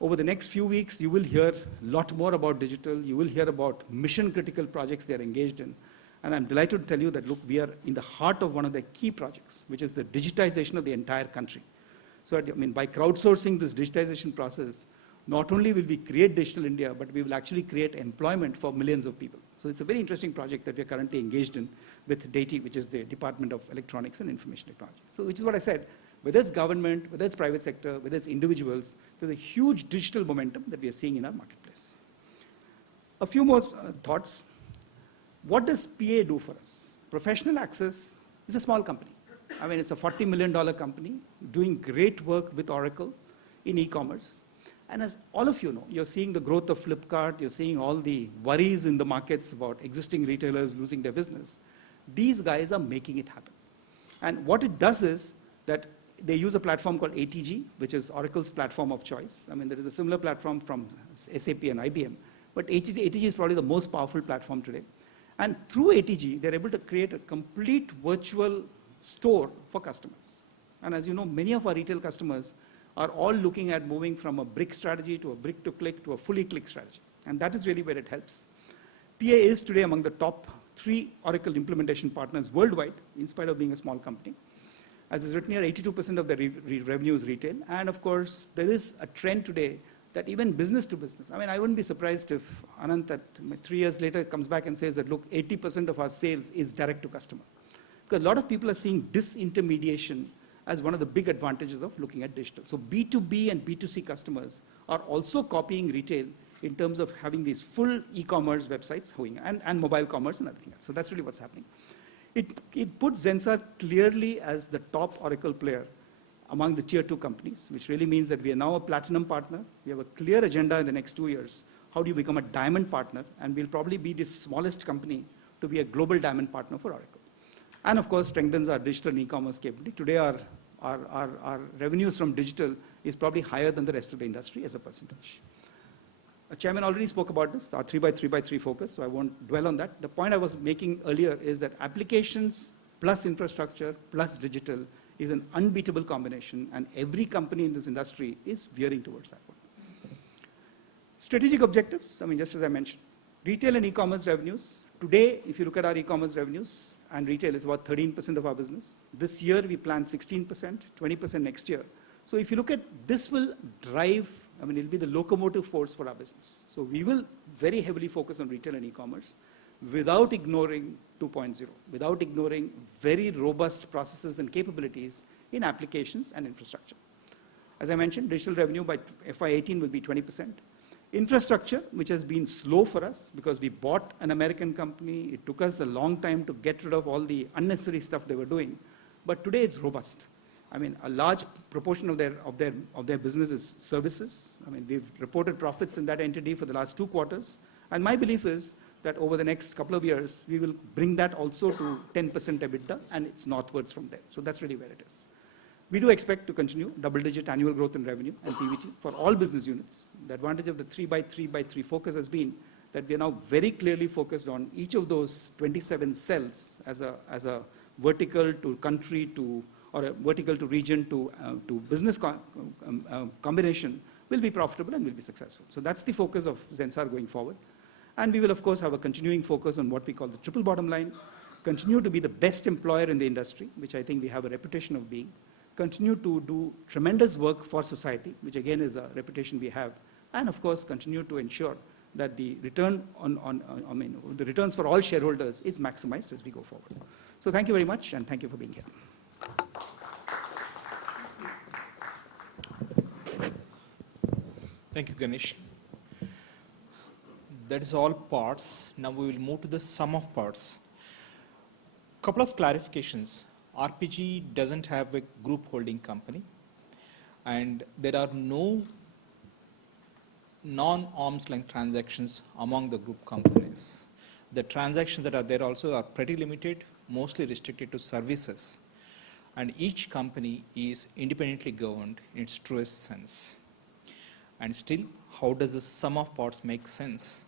Over the next few weeks, you will hear a lot more about digital. You will hear about mission-critical projects they are engaged in. And I'm delighted to tell you that, look, we are in the heart of one of the key projects, which is the digitization of the entire country. So, I mean, by crowdsourcing this digitization process, not only will we create Digital India, but we will actually create employment for millions of people. So it's a very interesting project that we are currently engaged in with DAITI, which is the Department of Electronics and Information Technology. So which is what I said, whether it's government, whether it's private sector, whether it's individuals, there's a huge digital momentum that we are seeing in our marketplace. A few more thoughts. What does PA do for us? Professional Access is a small company. I mean, it's a $40 million company doing great work with Oracle in e-commerce. And as all of you know, you're seeing the growth of Flipkart, you're seeing all the worries in the markets about existing retailers losing their business. These guys are making it happen. And what it does is that they use a platform called ATG, which is Oracle's platform of choice. I mean, there is a similar platform from SAP and IBM, but ATG is probably the most powerful platform today. And through ATG, they're able to create a complete virtual store for customers. And as you know, many of our retail customers are all looking at moving from a brick strategy to a brick to click to a fully click strategy. And that is really where it helps. PA is today among the top 3 Oracle implementation partners worldwide, in spite of being a small company. As is written here, 82% of the revenue is retail. And of course, there is a trend today that even business to business, I mean, I wouldn't be surprised if Anant, that 3 years later, comes back and says that, look, 80% of our sales is direct to customer. Because a lot of people are seeing disintermediation as one of the big advantages of looking at digital. So B2B and B2C customers are also copying retail in terms of having these full e-commerce websites going, and mobile commerce and everything else. So that's really what's happening. It puts Zensar clearly as the top Oracle player among the tier 2 companies, which really means that we are now a platinum partner. We have a clear agenda in the next 2 years. How do you become a diamond partner? And we'll probably be the smallest company to be a global diamond partner for Oracle. And of course, strengthens our digital and e-commerce capability. Today, our revenues from digital is probably higher than the rest of the industry as a percentage. Chairman already spoke about this, our 3x3x3 focus, so I won't dwell on that. The point I was making earlier is that applications plus infrastructure plus digital is an unbeatable combination, and every company in this industry is veering towards that one. Strategic objectives, I mean, just as I mentioned, retail and e-commerce revenues. Today, if you look at our e-commerce revenues, and retail is about 13% of our business. This year, we plan 16%, 20% next year. So if you look at this will drive, I mean, it'll be the locomotive force for our business. So we will very heavily focus on retail and e-commerce. without ignoring 2.0, without ignoring very robust processes and capabilities in applications and infrastructure. As I mentioned, digital revenue by FY18 will be 20%. Infrastructure, which has been slow for us because we bought an American company, it took us a long time to get rid of all the unnecessary stuff they were doing, but today it's robust. I mean, a large proportion of their business is services. I mean, we've reported profits in that entity for the last 2 quarters, and my belief is that over the next couple of years, we will bring that also to 10% EBITDA, and it's northwards from there. So that's really where it is. We do expect to continue double-digit annual growth in revenue and PBT for all business units. The advantage of the 3x3x3 focus has been that we are now very clearly focused on each of those 27 cells as a vertical to country to, or a vertical to region to business combination will be profitable and will be successful. So that's the focus of Zensar going forward. And we will, of course, have a continuing focus on what we call the triple bottom line, continue to be the best employer in the industry, which I think we have a reputation of being, continue to do tremendous work for society, which again is a reputation we have, and of course continue to ensure that the return the returns for all shareholders is maximized as we go forward. So thank you very much, and thank you for being here. Thank you, Ganesh. That is all parts. Now we will move to the sum of parts. Couple of clarifications. RPG doesn't have a group holding company, and there are no non-arm's length transactions among the group companies. The transactions that are there also are pretty limited, mostly restricted to services, and each company is independently governed in its truest sense. And still, how does the sum of parts make sense?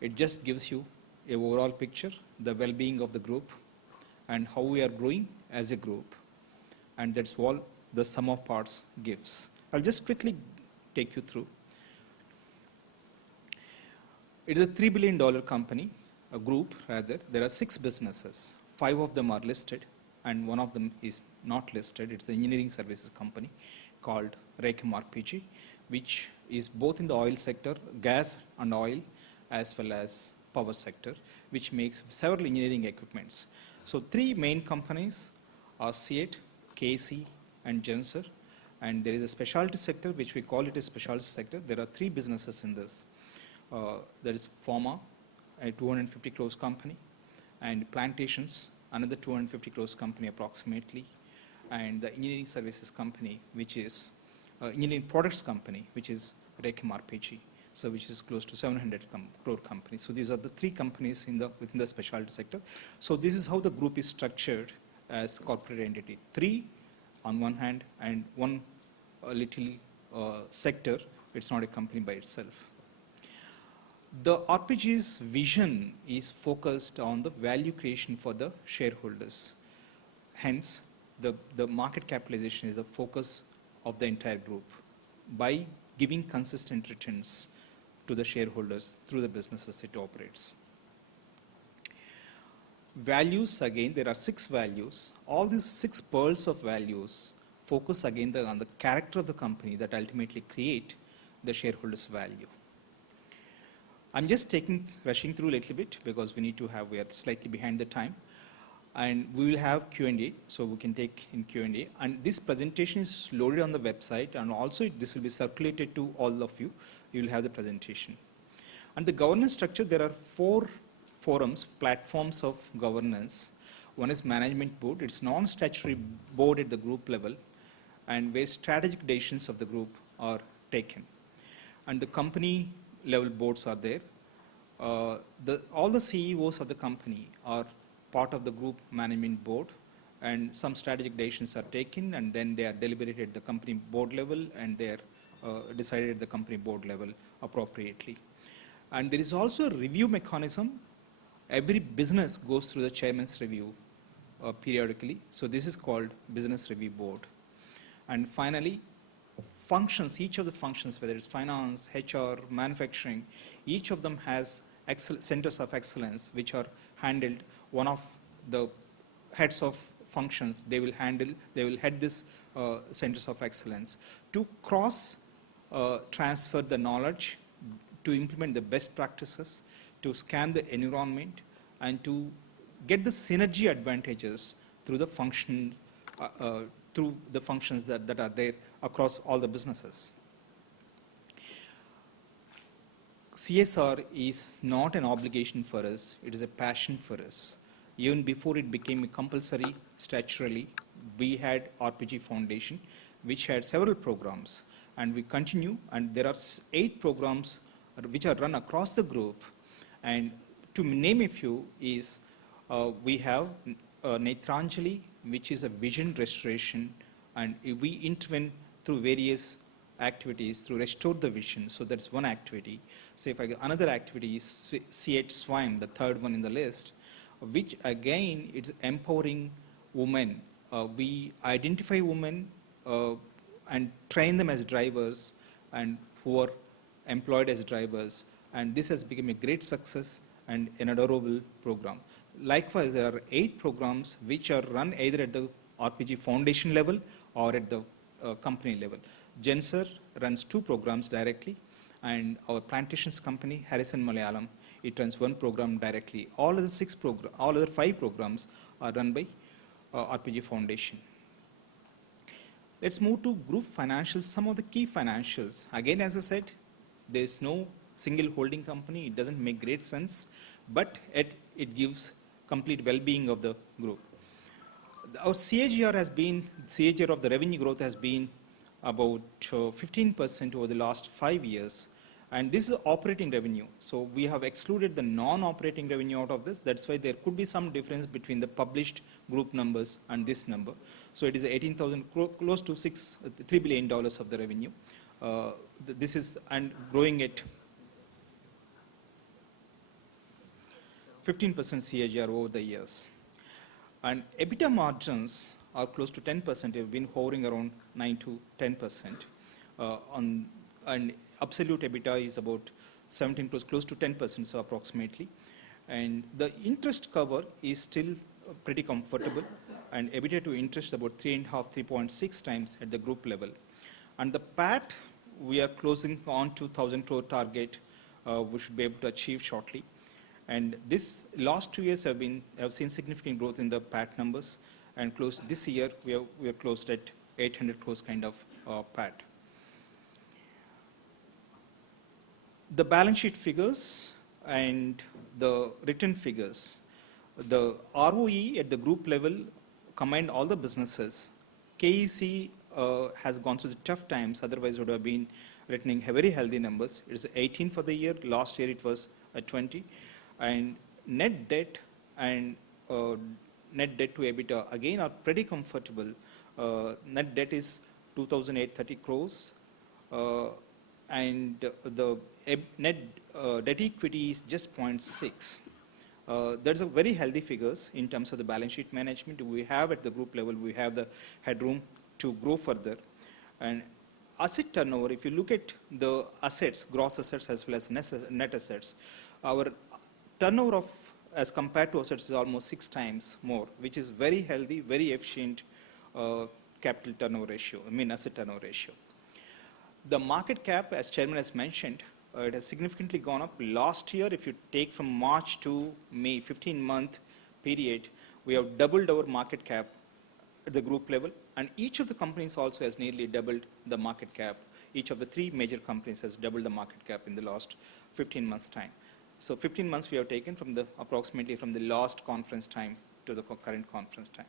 It just gives you an overall picture, the well-being of the group, and how we are growing as a group. And that's all the sum of parts gives. I'll just quickly take you through. It is a $3 billion company, a group rather. There are 6 businesses. 5 of them are listed, and 1 of them is not listed. It's an engineering services company called Rechem RPG, which is both in the oil sector, gas and oil, as well as power sector, which makes several engineering equipments. So 3 main companies are CEAT, KEC, and Zensar, and there is a specialty sector, which we call it a specialty sector. There are 3 businesses in this. There is Pharma, a 250 crores company, and Plantations, another 250 crores company approximately, and the engineering services company, which is engineering products company, which is Rechem RPG, so which is close to 700 crore company. So these are the 3 companies within the specialty sector. So this is how the group is structured as corporate entity. 3 on one hand, and 1 little sector. It's not a company by itself. The RPG's vision is focused on the value creation for the shareholders. Hence, the market capitalization is the focus of the entire group by giving consistent returns to the shareholders through the businesses it operates. Values, again, there are 6 values. All these 6 pearls of values focus again on the character of the company that ultimately create the shareholders' value. I'm just rushing through a little bit because we are slightly behind the time. And we will have Q&A, so we can take in Q&A. And this presentation is loaded on the website, and also this will be circulated to all of you. You will have the presentation. And the governance structure, there are 4 forums, platforms of governance. One is management board. It's non-statutory board at the group level, and where strategic decisions of the group are taken. And the company level boards are there. All the CEOs of the company are part of the group management board, and some strategic decisions are taken, and then they are deliberated at the company board level, and they are decided at the company board level appropriately. And there is also a review mechanism. Every business goes through the chairman's review periodically. So this is called business review board. And finally, functions, each of the functions, whether it's finance, HR, manufacturing, each of them has centers of excellence which are handled. One of the heads of functions, they will head this centers of excellence to transfer the knowledge, to implement the best practices, to scan the environment and to get the synergy advantages through the function, through the functions that are there across all the businesses. CSR is not an obligation for us, it is a passion for us. Even before it became compulsory statutorily, we had RPG Foundation, which had several programs, and we continue, and there are 8 programs which are run across the group. And to name a few is, we have Netranjali, which is a vision restoration, and we intervene through various activities to restore the vision. So that's one activity. So if another activity is CEAT SWIME, the third one in the list, which again is empowering women. We identify women and train them as drivers and who are employed as drivers. And this has become a great success and an adorable program. Likewise, there are 8 programs which are run either at the RPG Foundation level or at the company level. Zensar runs 2 programs directly, and our plantations company, Harrison Malayalam, it runs 1 program directly. All other 5 programs are run by RPG Foundation. Let's move to group financials, some of the key financials. Again, as I said, there is no single holding company. It doesn't make great sense, but it gives complete well-being of the group. Our CAGR of the revenue growth has been about 15% over the last 5 years. And this is operating revenue. So we have excluded the non-operating revenue out of this. That's why there could be some difference between the published group numbers and this number. So it is 18,000, close to $3 billion of the revenue. This is, and growing at 15% CAGR over the years. And EBITDA margins are close to 10%. They've been hovering around 9 to 10%. And absolute EBITDA is about 17 close to 10%, so approximately. And the interest cover is still pretty comfortable, and EBITDA to interest about 3.5, 3.6 times at the group level. And the PAT, we are closing on to 1,000 crore target, we should be able to achieve shortly. And this last 2 years have seen significant growth in the PAT numbers, and this year we are closed at 800 crores kind of PAT. The balance sheet figures and the written figures. The ROE at the group level combined all the businesses. KEC has gone through the tough times, otherwise would have been returning very healthy numbers. It's 18 for the year. Last year it was at 20. And net debt and net debt to EBITDA again are pretty comfortable. Net debt is 2,830 crores. And the net debt equity is just 0.6. That's a very healthy figures in terms of the balance sheet management. We have at the group level, we have the headroom to grow further. And asset turnover, if you look at the assets, gross assets as well as net assets, our turnover of as compared to assets is almost 6 times more, which is very healthy, very efficient capital turnover ratio, asset turnover ratio. The market cap, as Chairman has mentioned, it has significantly gone up. Last year, if you take from March to May, 15-month period, we have doubled our market cap at the group level, and each of the companies also has nearly doubled the market cap. Each of the 3 major companies has doubled the market cap in the last 15 months' time. So 15 months we have taken from approximately from the last conference time to the current conference time.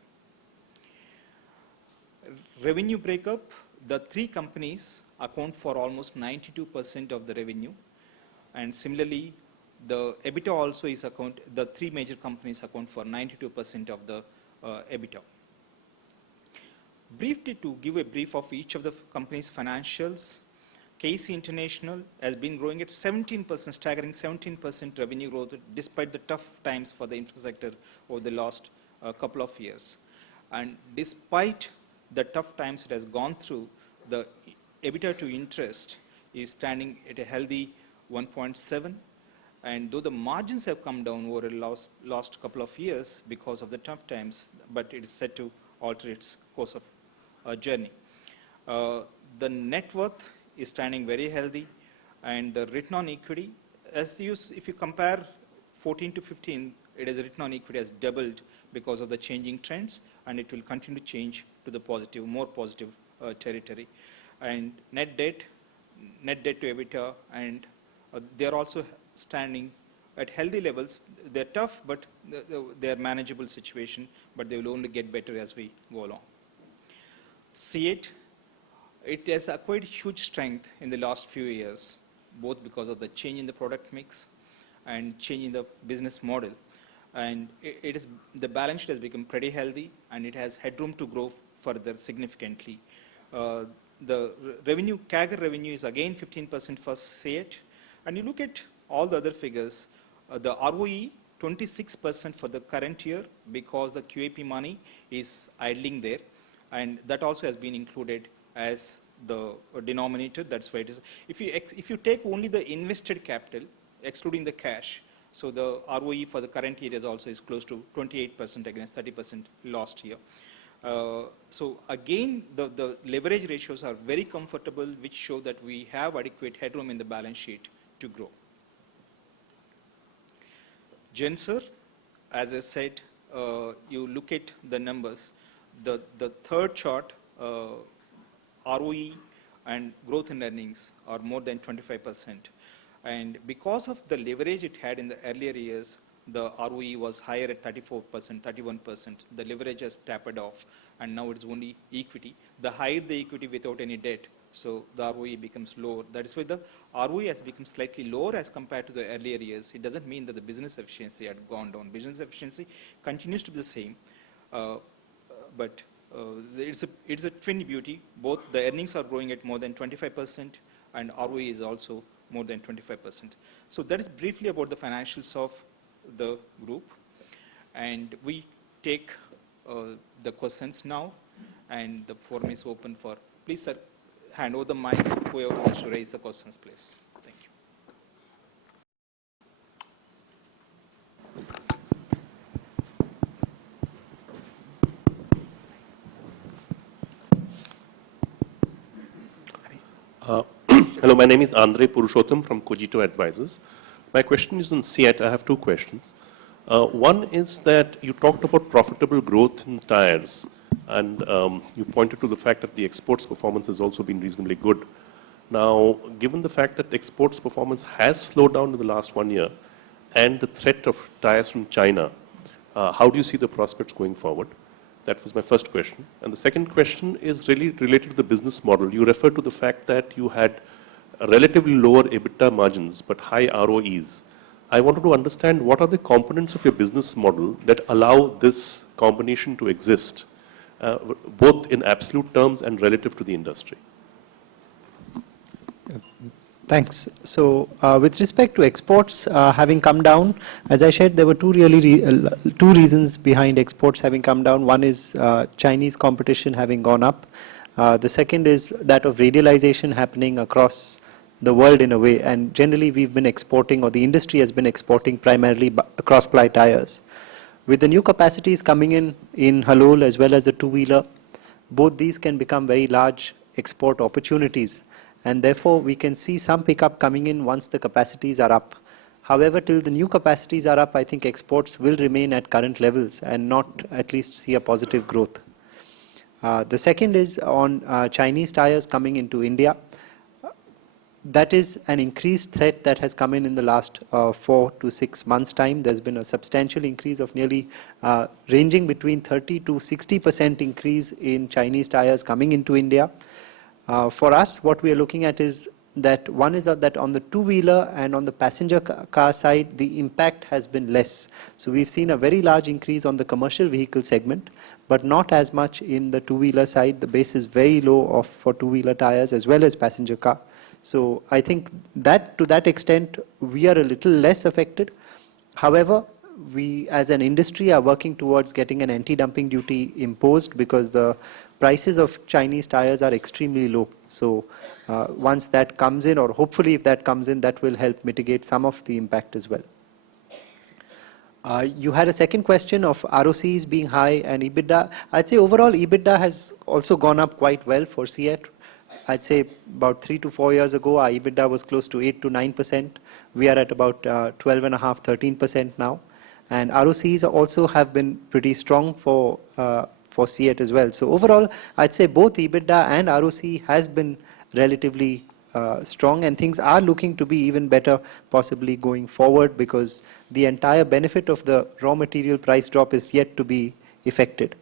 Revenue breakup, the 3 companies account for almost 92% of the revenue, and similarly the EBITDA also is the 3 major companies account for 92% of the EBITDA. Briefly, to give a brief of each of the company's financials, KEC International has been growing at 17%, staggering 17% revenue growth despite the tough times for the infrastructure over the last couple of years. And despite the tough times it has gone through, the EBITDA to interest is standing at a healthy 1.7, and though the margins have come down over the last couple of years because of the tough times, but it is set to alter its course of journey. The net worth is standing very healthy, and the return on equity, if you compare 14 to 15, it is return on equity has doubled because of the changing trends, and it will continue to change to the positive, more positive territory. And net debt to EBITDA, and they are also standing at healthy levels. They're tough, but they're manageable situation, but they will only get better as we go along. CEAT, it has acquired huge strength in the last few years, both because of the change in the product mix and change in the business model. And the balance sheet has become pretty healthy, and it has headroom to grow further significantly. The revenue, CAGR revenue is again 15% for CEAT. And you look at all the other figures, the ROE 26% for the current year because the QAP money is idling there. And that also has been included as the denominator. That's why it is. If you take only the invested capital, excluding the cash, so the ROE for the current year is close to 28% against 30% last year. So again, the leverage ratios are very comfortable, which show that we have adequate headroom in the balance sheet to grow. Zensar, as I said, you look at the numbers. The third chart, ROE and growth in earnings are more than 25%. And because of the leverage it had in the earlier years, the ROE was higher at 34%, 31%. The leverage has tapered off, and now it's only equity. The higher the equity without any debt, so the ROE becomes lower. That is why the ROE has become slightly lower as compared to the earlier years. It doesn't mean that the business efficiency had gone down. Business efficiency continues to be the same, but it's a twin beauty. Both the earnings are growing at more than 25%, and ROE is also more than 25%. So that is briefly about the financials of the group. And we take the questions now, and the forum is open for, please sir, hand over the mic, whoever wants to raise the questions, please. Thank you. Hello, my name is Andre Purushottam from Cogito Advisors. My question is on CEAT. I have two questions. One is that you talked about profitable growth in tires, and you pointed to the fact that the exports performance has also been reasonably good. Now, given the fact that exports performance has slowed down in the last 1 year, and the threat of tires from China, how do you see the prospects going forward? That was my first question. And the second question is really related to the business model. You referred to the fact that you had relatively lower EBITDA margins, but high ROEs. I wanted to understand what are the components of your business model that allow this combination to exist, both in absolute terms and relative to the industry. Thanks. So with respect to exports having come down, as I said, there were two reasons behind exports having come down. One is Chinese competition having gone up. The second is that of radialization happening across the world in a way, and generally we've been exporting, or the industry has been exporting primarily cross-ply tires. With the new capacities coming in Halol as well as the two-wheeler, both these can become very large export opportunities, and therefore we can see some pickup coming in once the capacities are up. However, till the new capacities are up, I think exports will remain at current levels and not at least see a positive growth. The second is on Chinese tires coming into India. That is an increased threat that has come in the last 4 to 6 months' time. There's been a substantial increase of nearly ranging between 30 to 60% increase in Chinese tires coming into India. For us, what we are looking at is that one is that on the two-wheeler and on the passenger car side, the impact has been less. So we've seen a very large increase on the commercial vehicle segment, but not as much in the two-wheeler side. The base is very low for two-wheeler tires as well as passenger car. So I think that to that extent, we are a little less affected. However, we as an industry are working towards getting an anti-dumping duty imposed because the prices of Chinese tires are extremely low. So once that comes in, or hopefully if that comes in, that will help mitigate some of the impact as well. You had a second question of ROCs being high and EBITDA. I'd say overall EBITDA has also gone up quite well for CEAT. I'd say about 3 to 4 years ago, our EBITDA was close to 8 to 9%. We are at about 12.5, 13% now. And ROCs also have been pretty strong for CEAT as well. So overall, I'd say both EBITDA and ROC has been relatively strong, and things are looking to be even better possibly going forward, because the entire benefit of the raw material price drop is yet to be effected.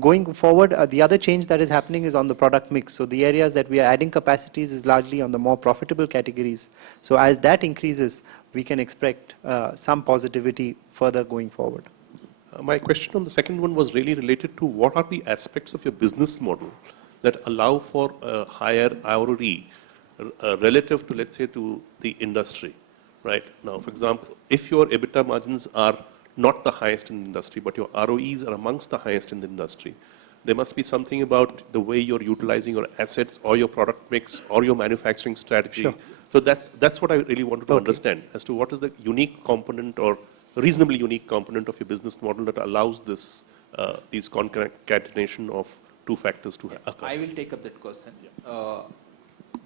Going forward, the other change that is happening is on the product mix. So the areas that we are adding capacities is largely on the more profitable categories. So as that increases, we can expect some positivity further going forward. My question on the second one was really related to what are the aspects of your business model that allow for a higher ROE relative to, let's say, to the industry, right? Now, for example, if your EBITDA margins are not the highest in the industry, but your ROEs are amongst the highest in the industry, there must be something about the way you're utilizing your assets or your product mix or your manufacturing strategy. Sure. So that's what I really wanted to understand, as to what is the unique component or reasonably unique component of your business model that allows this these concatenation of two factors to occur. I will take up that question.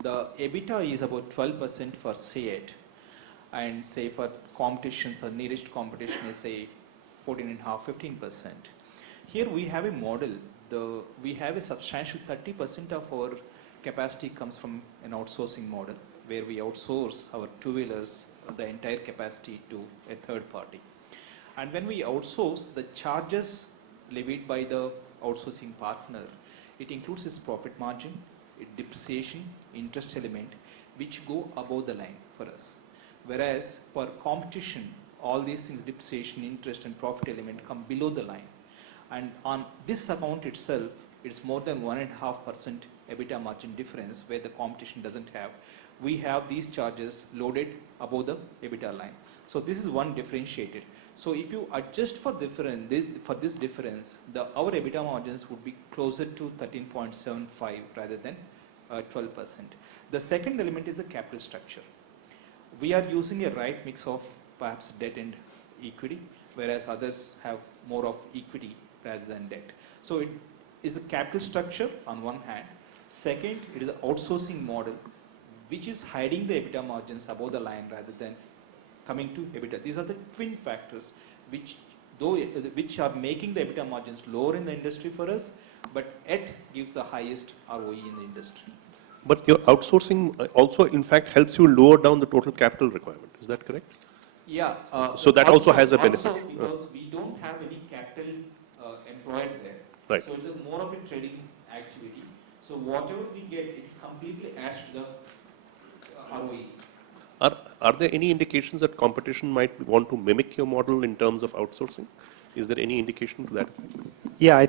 The EBITDA is about 12% for CEAT, and say for competitions or nearest competition is say 14.5, 15%. Here we have a model. We have a substantial 30% of our capacity comes from an outsourcing model, where we outsource our two-wheelers, the entire capacity, to a third party. And when we outsource, the charges levied by the outsourcing partner, it includes its profit margin, its depreciation, interest element, which go above the line for us. Whereas for competition, all these things, depreciation, interest and profit element, come below the line. And on this account itself, it's more than 1.5% EBITDA margin difference, where the competition doesn't have. We have these charges loaded above the EBITDA line. So this is one differentiated. So if you adjust for this difference, our EBITDA margins would be closer to 13.75 rather than 12%. The second element is the capital structure. We are using a right mix of perhaps debt and equity, whereas others have more of equity rather than debt. So it is a capital structure on one hand. Second, it is an outsourcing model, which is hiding the EBITDA margins above the line rather than coming to EBITDA. These are the twin factors which are making the EBITDA margins lower in the industry for us, but yet gives the highest ROE in the industry. But your outsourcing also, in fact, helps you lower down the total capital requirement. Is that correct? Yeah. So that also has a benefit. Also because we don't have any capital employed there. Right. So it's more of a trading activity. So whatever we get, it completely adds to the ROE. Are there any indications that competition might want to mimic your model in terms of outsourcing? Is there any indication to that effect? Yeah, I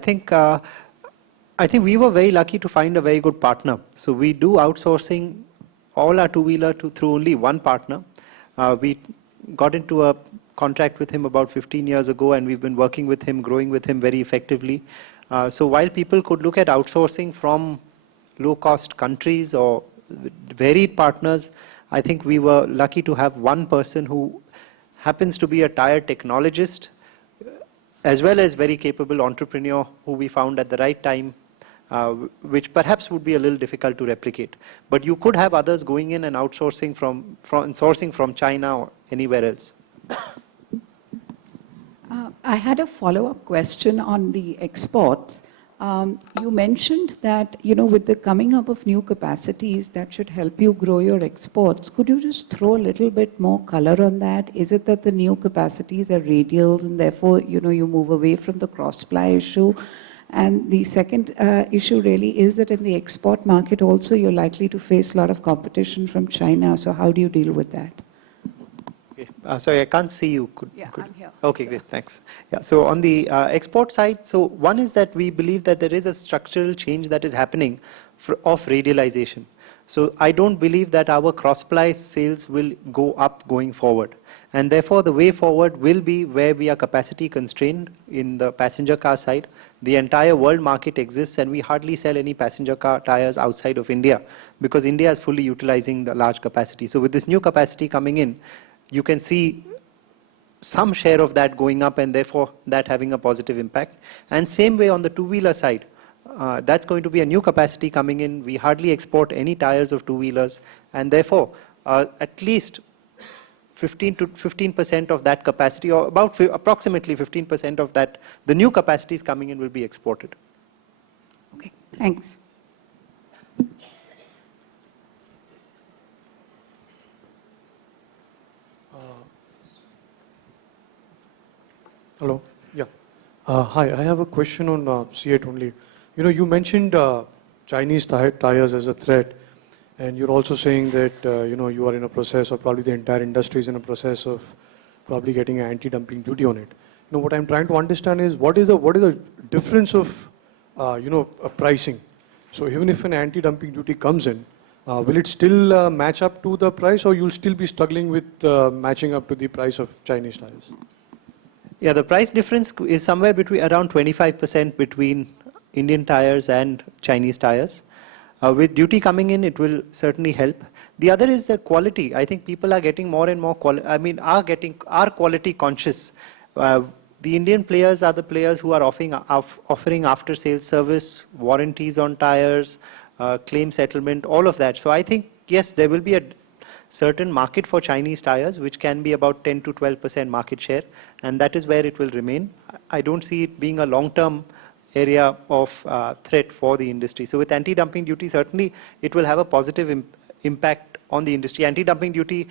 think we were very lucky to find a very good partner. So we do outsourcing all our two-wheeler through only one partner. We got into a contract with him about 15 years ago, and we've been working with him, growing with him very effectively. So while people could look at outsourcing from low-cost countries or varied partners, I think we were lucky to have one person who happens to be a tire technologist, as well as very capable entrepreneur who we found at the right time, which perhaps would be a little difficult to replicate. But you could have others going in and outsourcing sourcing from China or anywhere else. I had a follow-up question on the exports. You mentioned that, with the coming up of new capacities, that should help you grow your exports. Could you just throw a little bit more color on that? Is it that the new capacities are radials and therefore, you move away from the cross-supply issue? And the second issue really is that in the export market also, you're likely to face a lot of competition from China. So how do you deal with that? Sorry, I can't see you. I'm here. Okay, great, thanks. Yeah, so on the export side, so one is that we believe that there is a structural change that is happening of radialization. So I don't believe that our cross-supply sales will go up going forward. And therefore, the way forward will be where we are capacity constrained in the passenger car side. The entire world market exists, and we hardly sell any passenger car tires outside of India, because India is fully utilizing the large capacity. So with this new capacity coming in, you can see some share of that going up, and therefore that having a positive impact. And same way on the two-wheeler side, that's going to be a new capacity coming in. We hardly export any tires of two-wheelers, and therefore, at least 15% of that capacity, or approximately 15% of that, the new capacities coming in will be exported. Okay, thanks. Hello. Yeah. Hi. I have a question on CEAT only. You mentioned Chinese tires as a threat, and you're also saying that you are in a process, or probably the entire industry is in a process of probably getting an anti-dumping duty on it. What I'm trying to understand is what is the difference of pricing. So even if an anti-dumping duty comes in, will it still match up to the price, or you'll still be struggling with matching up to the price of Chinese tires? Yeah, the price difference is somewhere between around 25% between Indian tires and Chinese tires. With duty coming in, it will certainly help. The other is the quality. I think people are getting more and more are quality conscious. The Indian players are the players who are offering after-sales service, warranties on tires, claim settlement, all of that. So I think, yes, there will be a certain market for Chinese tires, which can be about 10 to 12% market share, and that is where it will remain. I don't see it being a long-term area of threat for the industry. So with anti-dumping duty, certainly it will have a positive impact on the industry. Anti-dumping duty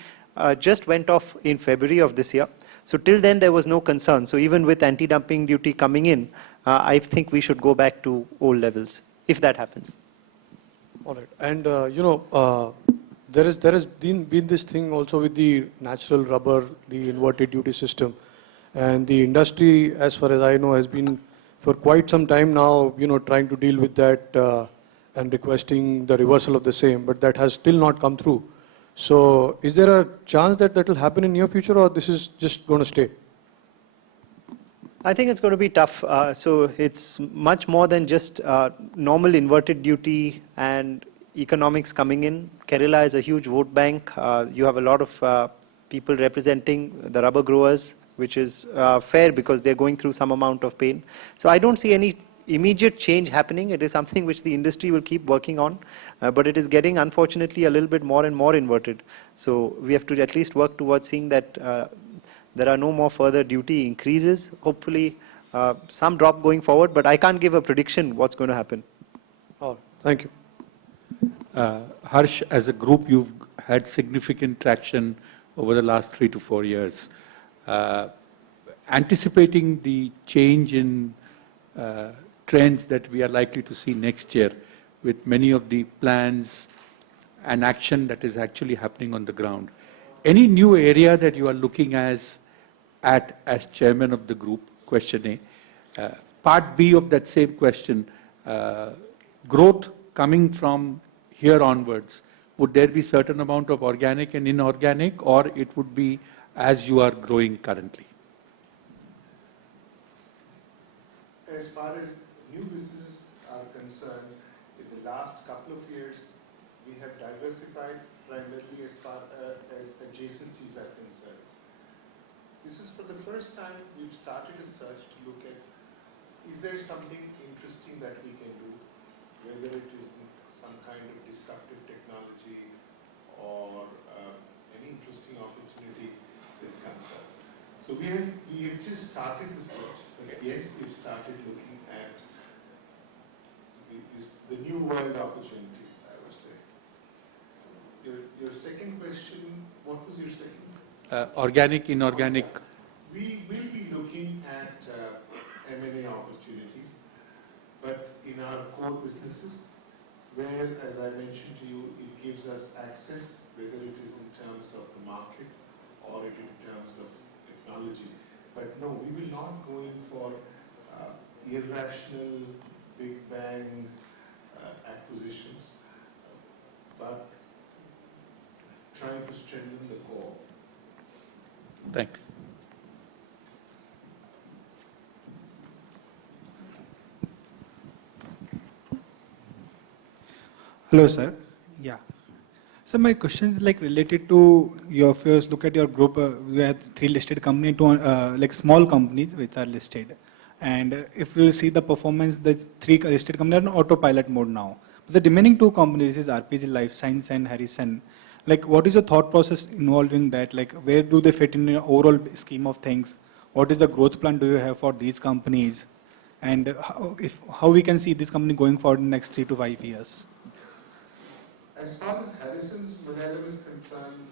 just went off in February of this year. So till then, there was no concern. So even with anti-dumping duty coming in, I think we should go back to old levels, if that happens. All right. And, there has been this thing also with the natural rubber, the inverted duty system. And the industry, as far as I know, has been for quite some time now, trying to deal with that and requesting the reversal of the same, but that has still not come through. So is there a chance that will happen in near future, or this is just going to stay? I think it's going to be tough. So it's much more than just normal inverted duty and economics coming in. Kerala is a huge vote bank. You have a lot of people representing the rubber growers, which is fair because they're going through some amount of pain. So I don't see any immediate change happening. It is something which the industry will keep working on, but it is getting, unfortunately, a little bit more and more inverted. So we have to at least work towards seeing that there are no more further duty increases. Hopefully, some drop going forward, but I can't give a prediction what's going to happen. Oh, thank you. Harsh, as a group, you've had significant traction over the last 3 to 4 years. Anticipating the change in trends that we are likely to see next year, with many of the plans and action that is actually happening on the ground, any new area that you are looking at as chairman of the group? Question A. Part B of that same question, growth coming from here onwards, would there be certain amount of organic and inorganic, or it would be as you are growing currently? As far as new businesses are concerned, in the last couple of years, we have diversified primarily as far as adjacencies are concerned. This is for the first time we've started a search to look at, is there something interesting that we can do, whether it is some kind of disruptive technology or any interesting opportunity that comes up. So we have just started the search, but yes, we've started looking at the new world opportunities, I would say. Your second question, what was your second? Organic, inorganic. We will be looking at M&A opportunities, but in our core businesses, where, as I mentioned to you, it gives us access, whether it is in terms of the market or in terms of technology. But no, we will not go in for irrational, big bang acquisitions, but trying to strengthen the core. Thanks. Hello, sir. Yeah. So my question is related to your, if you look at your group, we have 3 listed companies, like small companies which are listed. And if you see the performance, the 3 listed companies are on autopilot mode now. But the remaining 2 companies is RPG Life Science and Harrison. Like, what is your thought process involving that? Like, where do they fit in your overall scheme of things? What is the growth plan do you have for these companies? And how we can see this company going forward in the next 3 to 5 years? As far as Harrison's Malayalam is concerned,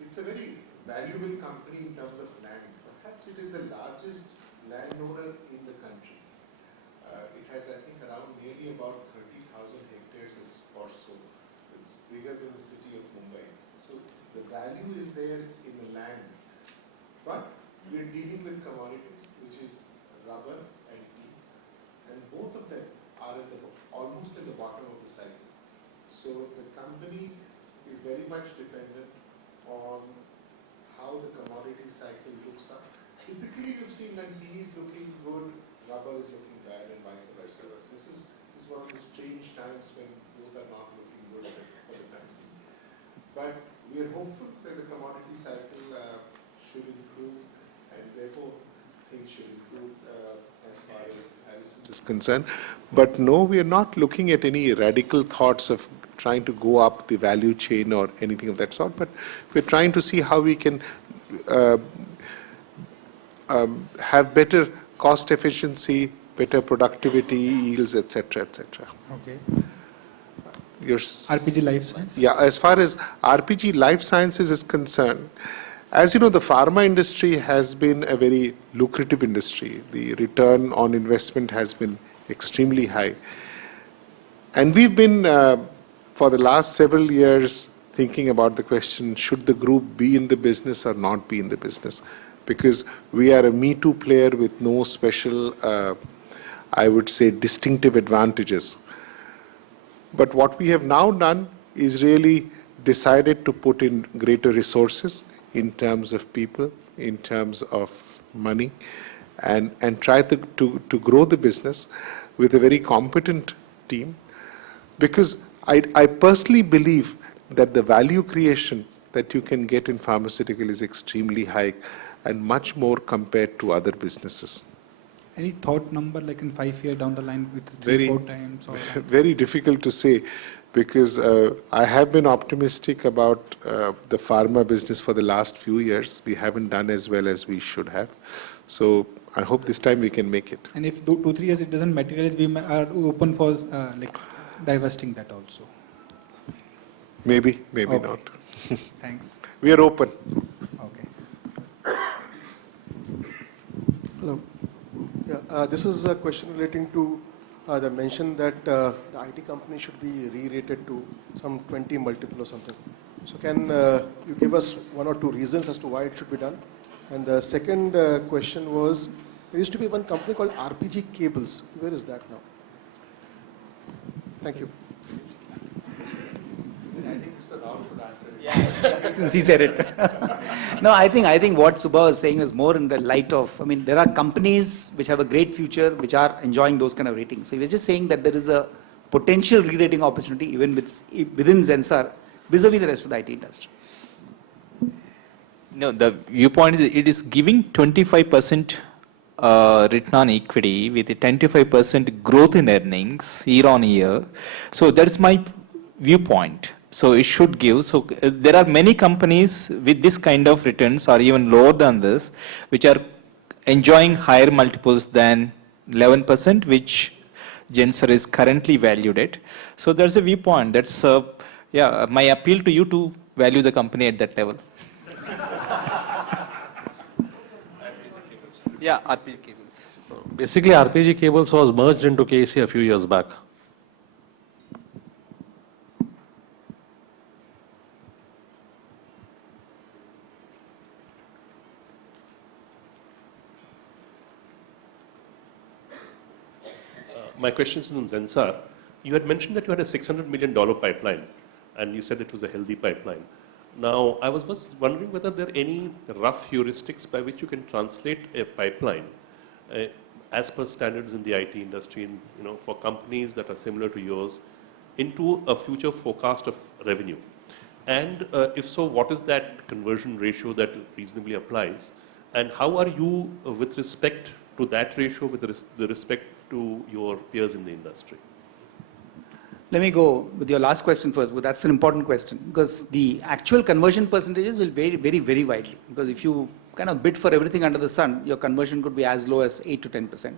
it's a very valuable company in terms of land. Perhaps it is the largest landowner in the country. It has, I think, around nearly about 30,000 hectares or so. It's bigger than the city of Mumbai. So the value is there in the land. But we're dealing with commodities, which is rubber and tea. And both of them are almost in the bottom of the cycle. So the company is very much dependent on how the commodity cycle looks up. Typically, you've seen that tea is looking good, rubber is looking bad, and vice versa. This is one of the strange times when both are not looking good for the company. But we are hopeful that the commodity cycle should improve, and therefore things should improve as far as Harrison is concerned. But no, we are not looking at any radical thoughts of trying to go up the value chain or anything of that sort, but we're trying to see how we can have better cost efficiency, better productivity, yields, etc., etc. Okay. Yours. RPG Life Science? Yeah, as far as RPG Life Sciences is concerned, as you know, the pharma industry has been a very lucrative industry. The return on investment has been extremely high. And we've been, for the last several years, thinking about the question, should the group be in the business or not be in the business? Because we are a Me Too player with no special, I would say, distinctive advantages. But what we have now done is really decided to put in greater resources in terms of people, in terms of money, and try to grow the business with a very competent team. Because I personally believe that the value creation that you can get in pharmaceutical is extremely high and much more compared to other businesses. Any thought number, like in 5 years down the line, with 3-4 times? Or very difficult to say, because I have been optimistic about the pharma business for the last few years. We haven't done as well as we should have. So I hope this time we can make it. And if 2-3 years it doesn't materialize, we are open for like divesting that also. Maybe Okay. not. Thanks. We are open. Okay. Hello. Yeah, this is a question relating to the mention that the IT company should be re-rated to some 20 multiple or something. So can you give us 1 or 2 reasons as to why it should be done? And the second question was, there used to be one company called RPG Cables. Where is that now? Thank you. Since he said it. No, I think what Subha was saying is more in the light of, I mean, there are companies which have a great future, which are enjoying those kind of ratings. So he was just saying that there is a potential re-rating opportunity even within Zensar vis-a-vis the rest of the IT industry. No, the viewpoint is it is giving 25% return on equity with a 25% growth in earnings year on year. So that's my viewpoint. So it should give. So there are many companies with this kind of returns or even lower than this, which are enjoying higher multiples than 11%, which Zensar is currently valued at. So there's a viewpoint. That's my appeal to you to value the company at that level. Yeah, RPG Cables. So basically, RPG Cables was merged into KEC a few years back. My question is on Zensar. You had mentioned that you had a $600 million pipeline, and you said it was a healthy pipeline. Now, I was just wondering whether there are any rough heuristics by which you can translate a pipeline as per standards in the IT industry, and, for companies that are similar to yours, into a future forecast of revenue. And if so, what is that conversion ratio that reasonably applies? And how are you with respect to that ratio, with the respect to your peers in the industry? Let me go with your last question first, but that's an important question because the actual conversion percentages will vary very widely. Because if you kind of bid for everything under the sun, your conversion could be as low as 8 to 10%.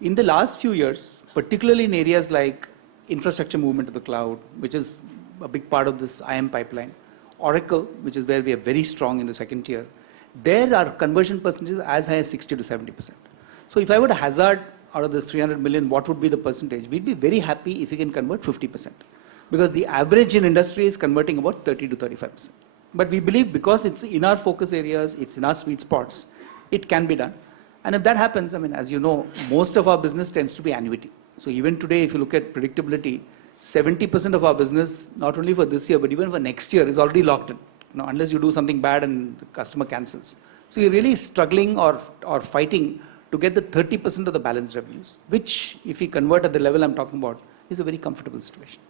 In the last few years, particularly in areas like infrastructure movement to the cloud, which is a big part of this IM pipeline, Oracle, which is where we are very strong in the second tier, there are conversion percentages as high as 60 to 70%. So if I were to hazard out of this 300 million, what would be the percentage? We'd be very happy if we can convert 50%. Because the average in industry is converting about 30 to 35%. But we believe because it's in our focus areas, it's in our sweet spots, it can be done. And if that happens, I mean, as you know, most of our business tends to be annuity. So even today, if you look at predictability, 70% of our business, not only for this year, but even for next year, is already locked in. You know, unless you do something bad and the customer cancels. So you're really struggling or fighting to get the 30% of the balance revenues, which if we convert at the level I'm talking about, is a very comfortable situation.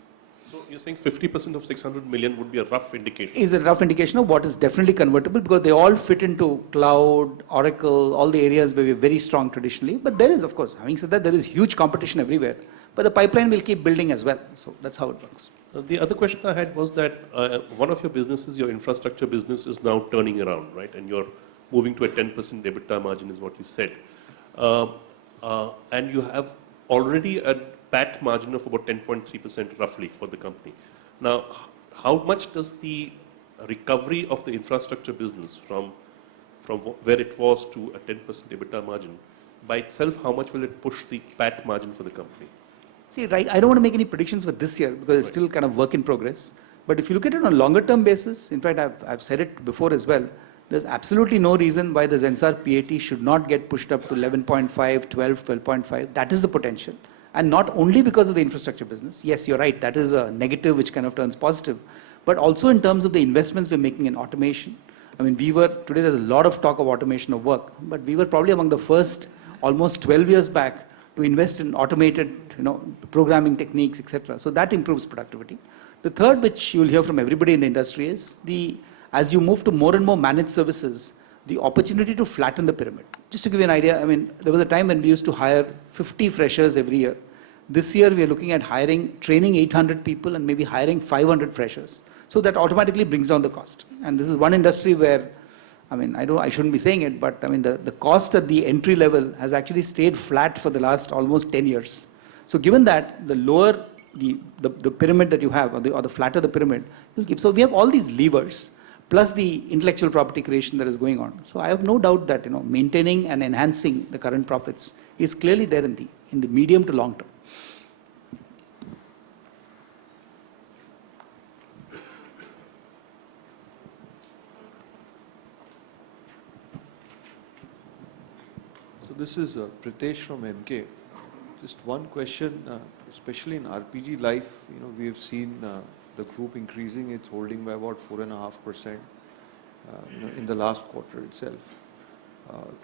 So you're saying 50% of 600 million would be a rough indication? Is a rough indication of what is definitely convertible because they all fit into cloud, Oracle, all the areas where we're very strong traditionally. But there is, of course, having said that, there is huge competition everywhere. But the pipeline will keep building as well. So that's how it works. The other question I had was that one of your businesses, your infrastructure business, is now turning around, right? And you're moving to a 10% EBITDA margin is what you said. And you have already a PAT margin of about 10.3% roughly for the company. Now, how much does the recovery of the infrastructure business from where it was to a 10% EBITDA margin, by itself, how much will it push the PAT margin for the company? See, right, I don't want to make any predictions for this year because it's still kind of work in progress. But if you look at it on a longer term basis, in fact, I've said it before as well, there's absolutely no reason why the Zensar PAT should not get pushed up to 11.5, 12, 12.5. That is the potential. And not only because of the infrastructure business. Yes, you're right, that is a negative which kind of turns positive. But also in terms of the investments we're making in automation. I mean, today there's a lot of talk of automation of work, but we were probably among the first, almost 12 years back, to invest in automated, programming techniques, etc. So that improves productivity. The third, which you'll hear from everybody in the industry, is as you move to more and more managed services, the opportunity to flatten the pyramid. Just to give you an idea, I mean, there was a time when we used to hire 50 freshers every year. This year, we are looking at training 800 people and maybe hiring 500 freshers. So that automatically brings down the cost. And this is one industry where, I mean, I shouldn't be saying it, but I mean, the cost at the entry level has actually stayed flat for the last almost 10 years. So given that, the lower the pyramid that you have, or the flatter the pyramid, you'll keep. So we have all these levers, plus the intellectual property creation that is going on. So I have no doubt that maintaining and enhancing the current profits is clearly there in the medium to long term. So this is Pritesh from MK. Just one question, especially in RPG Life, we have seen the group increasing its holding by about 4.5% in the last quarter itself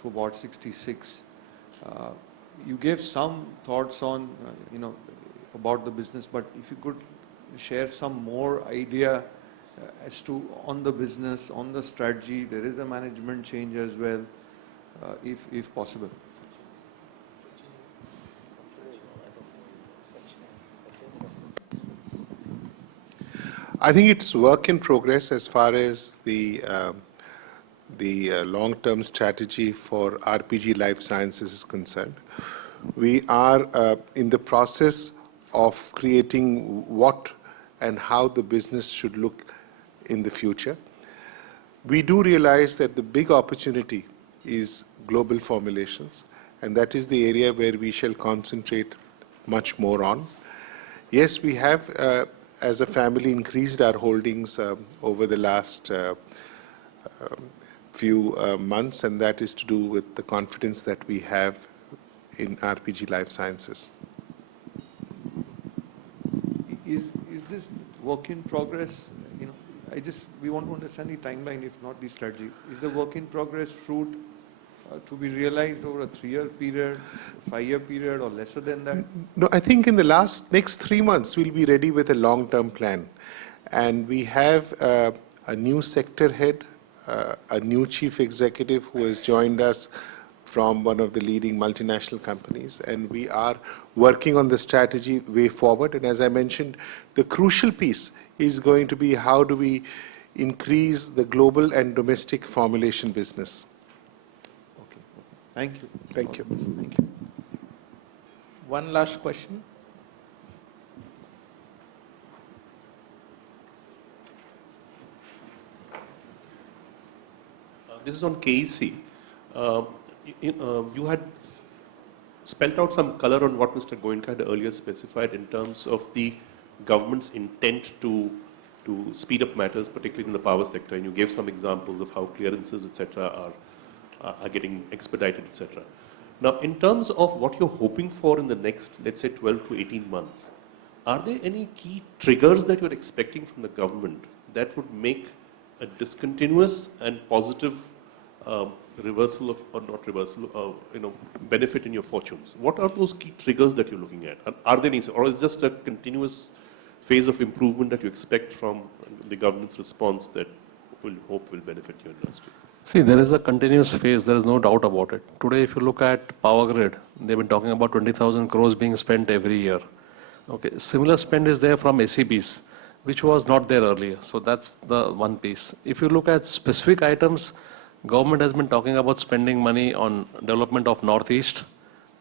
to about 66. You gave some thoughts on about the business, but if you could share some more idea as to on the business, on the strategy. There is a management change as well, if possible. I think it's work in progress as far as the long-term strategy for RPG Life Sciences is concerned. We are in the process of creating what and how the business should look in the future. We do realize that the big opportunity is global formulations, and that is the area where we shall concentrate much more on. Yes, we have as a family increased our holdings over the last few months, and that is to do with the confidence that we have in RPG Life Sciences. Is this work in progress? We want to understand the timeline, if not the strategy. Is the work in progress fruit to be realized over a 3-year period, 5-year period, or lesser than that? No, I think in the next 3 months, we'll be ready with a long-term plan. And we have a new sector head a new chief executive who has joined us from one of the leading multinational companies, and we are working on the strategy way forward. And as I mentioned, the crucial piece is going to be how do we increase the global and domestic formulation business. Okay. Thank you. Thank you. Thank you. One last question. This is on KEC. You had spelled out some color on what Mr. Goenka had earlier specified in terms of the government's intent to speed up matters, particularly in the power sector, and you gave some examples of how clearances, etc., are getting expedited, etc. Now, in terms of what you're hoping for in the next, let's say, 12 to 18 months, are there any key triggers that you're expecting from the government that would make a discontinuous and positive reversal of, or not reversal, benefit in your fortunes? What are those key triggers that you're looking at? Are there any, or is it just a continuous phase of improvement that you expect from the government's response that will benefit your industry? See, there is a continuous phase, there is no doubt about it. Today, if you look at Power Grid, they've been talking about 20,000 crores being spent every year. Okay, similar spend is there from SEBs, which was not there earlier. So that's the one piece. If you look at specific items, government has been talking about spending money on development of Northeast,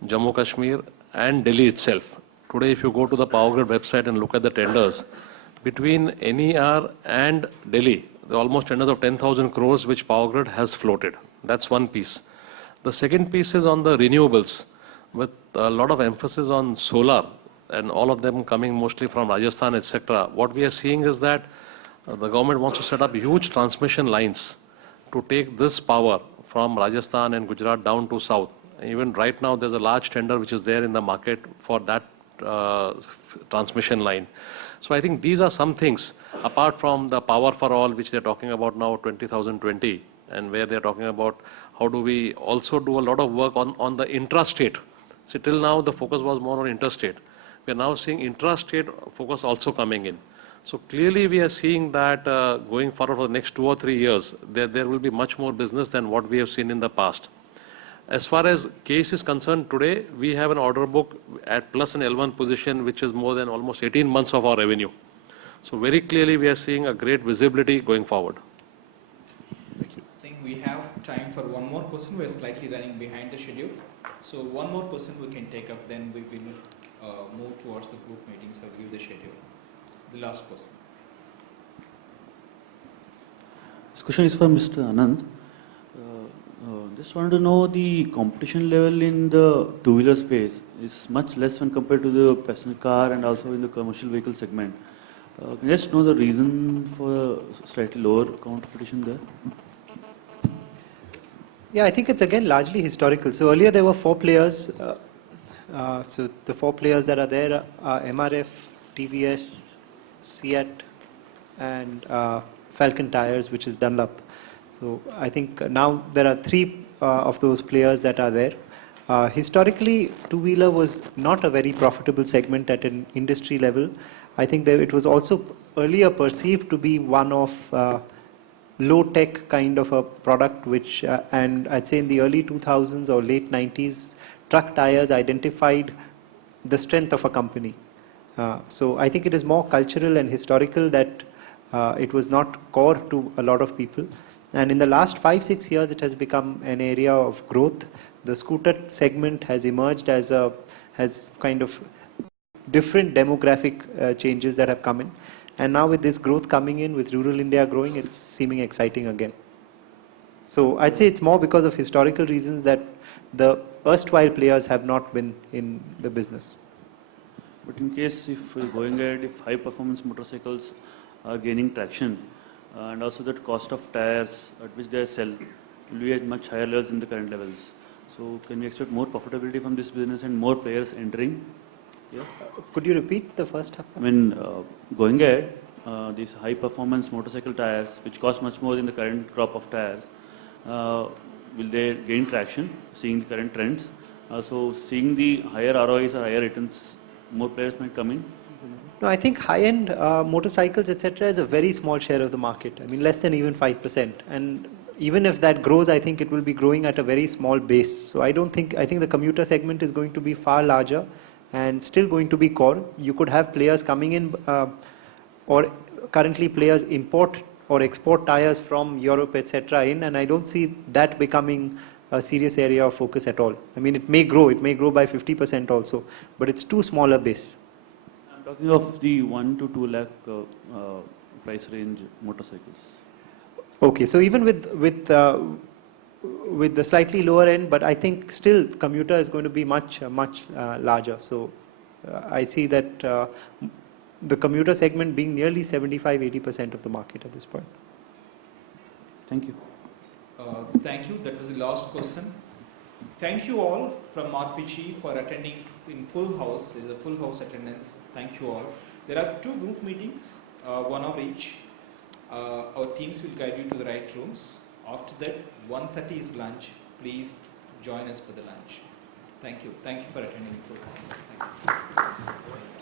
Jammu Kashmir, and Delhi itself. Today, if you go to the Power Grid website and look at the tenders, between NER and Delhi, there are almost tenders of 10,000 crores which Power Grid has floated. That's one piece. The second piece is on the renewables, with a lot of emphasis on solar, and all of them coming mostly from Rajasthan, etc. What we are seeing is that the government wants to set up huge transmission lines to take this power from Rajasthan and Gujarat down to south. Even right now, there's a large tender which is there in the market for that transmission line. So I think these are some things, apart from the power for all, which they're talking about now, 20,020, and where they're talking about how do we also do a lot of work on the intrastate. See, till now, the focus was more on interstate. We're now seeing intrastate focus also coming in. So clearly, we are seeing that going forward for the next 2 or 3 years, there will be much more business than what we have seen in the past. As far as case is concerned, today we have an order book at plus an L1 position, which is more than almost 18 months of our revenue. So very clearly, we are seeing a great visibility going forward. Thank you. I think we have time for one more question. We're slightly running behind the schedule. So one more question we can take up, then we will move towards the group meetings. I'll give the schedule. The last question. This question is for Mr. Anand. Just wanted to know the competition level in the two-wheeler space is much less when compared to the passenger car and also in the commercial vehicle segment. Can you just know the reason for slightly lower competition there? Yeah, I think it's again largely historical. So earlier there were 4 players. So the 4 players that are there are MRF, TVS, CEAT, and Falcon Tires, which is Dunlop. So I think now there are 3 of those players that are there. Historically, two-wheeler was not a very profitable segment at an industry level. I think that it was also earlier perceived to be one of low-tech kind of a product, which, and I'd say in the early 2000s or late 90s, truck tires identified the strength of a company. So I think it is more cultural and historical that it was not core to a lot of people. And in the last 5-6 years, it has become an area of growth. The scooter segment has emerged has kind of different demographic changes that have come in. And now with this growth coming in, with rural India growing, it's seeming exciting again. So I'd say it's more because of historical reasons that the erstwhile players have not been in the business. But in case if going ahead, if high performance motorcycles are gaining traction, and also that cost of tires at which they sell will be at much higher levels than the current levels. So can we expect more profitability from this business and more players entering? Yeah. Could you repeat the first half? I mean, going ahead, these high performance motorcycle tires, which cost much more than the current crop of tires, will they gain traction, seeing the current trends? Also, seeing the higher ROIs or higher returns, more players might come in? No, I think high-end motorcycles, etc., is a very small share of the market. I mean, less than even 5%. And even if that grows, I think it will be growing at a very small base. So I think the commuter segment is going to be far larger and still going to be core. You could have players coming in, or currently players import or export tires from Europe, etc., in, and I don't see that becoming a serious area of focus at all. I mean, it may grow by 50% also, but it's too small a base. I'm talking of the 1 to 2 lakh price range motorcycles. Okay, so even with the slightly lower end, but I think still commuter is going to be much larger. So I see that the commuter segment being nearly 75-80% of the market at this point. Thank you. Thank you. That was the last question. Thank you all from RPG for attending in full house. There is a full house attendance. Thank you all. There are 2 group meetings, 1 hour each. Our teams will guide you to the right rooms. After that, 1:30 is lunch. Please join us for the lunch. Thank you. Thank you for attending full house. Thank you.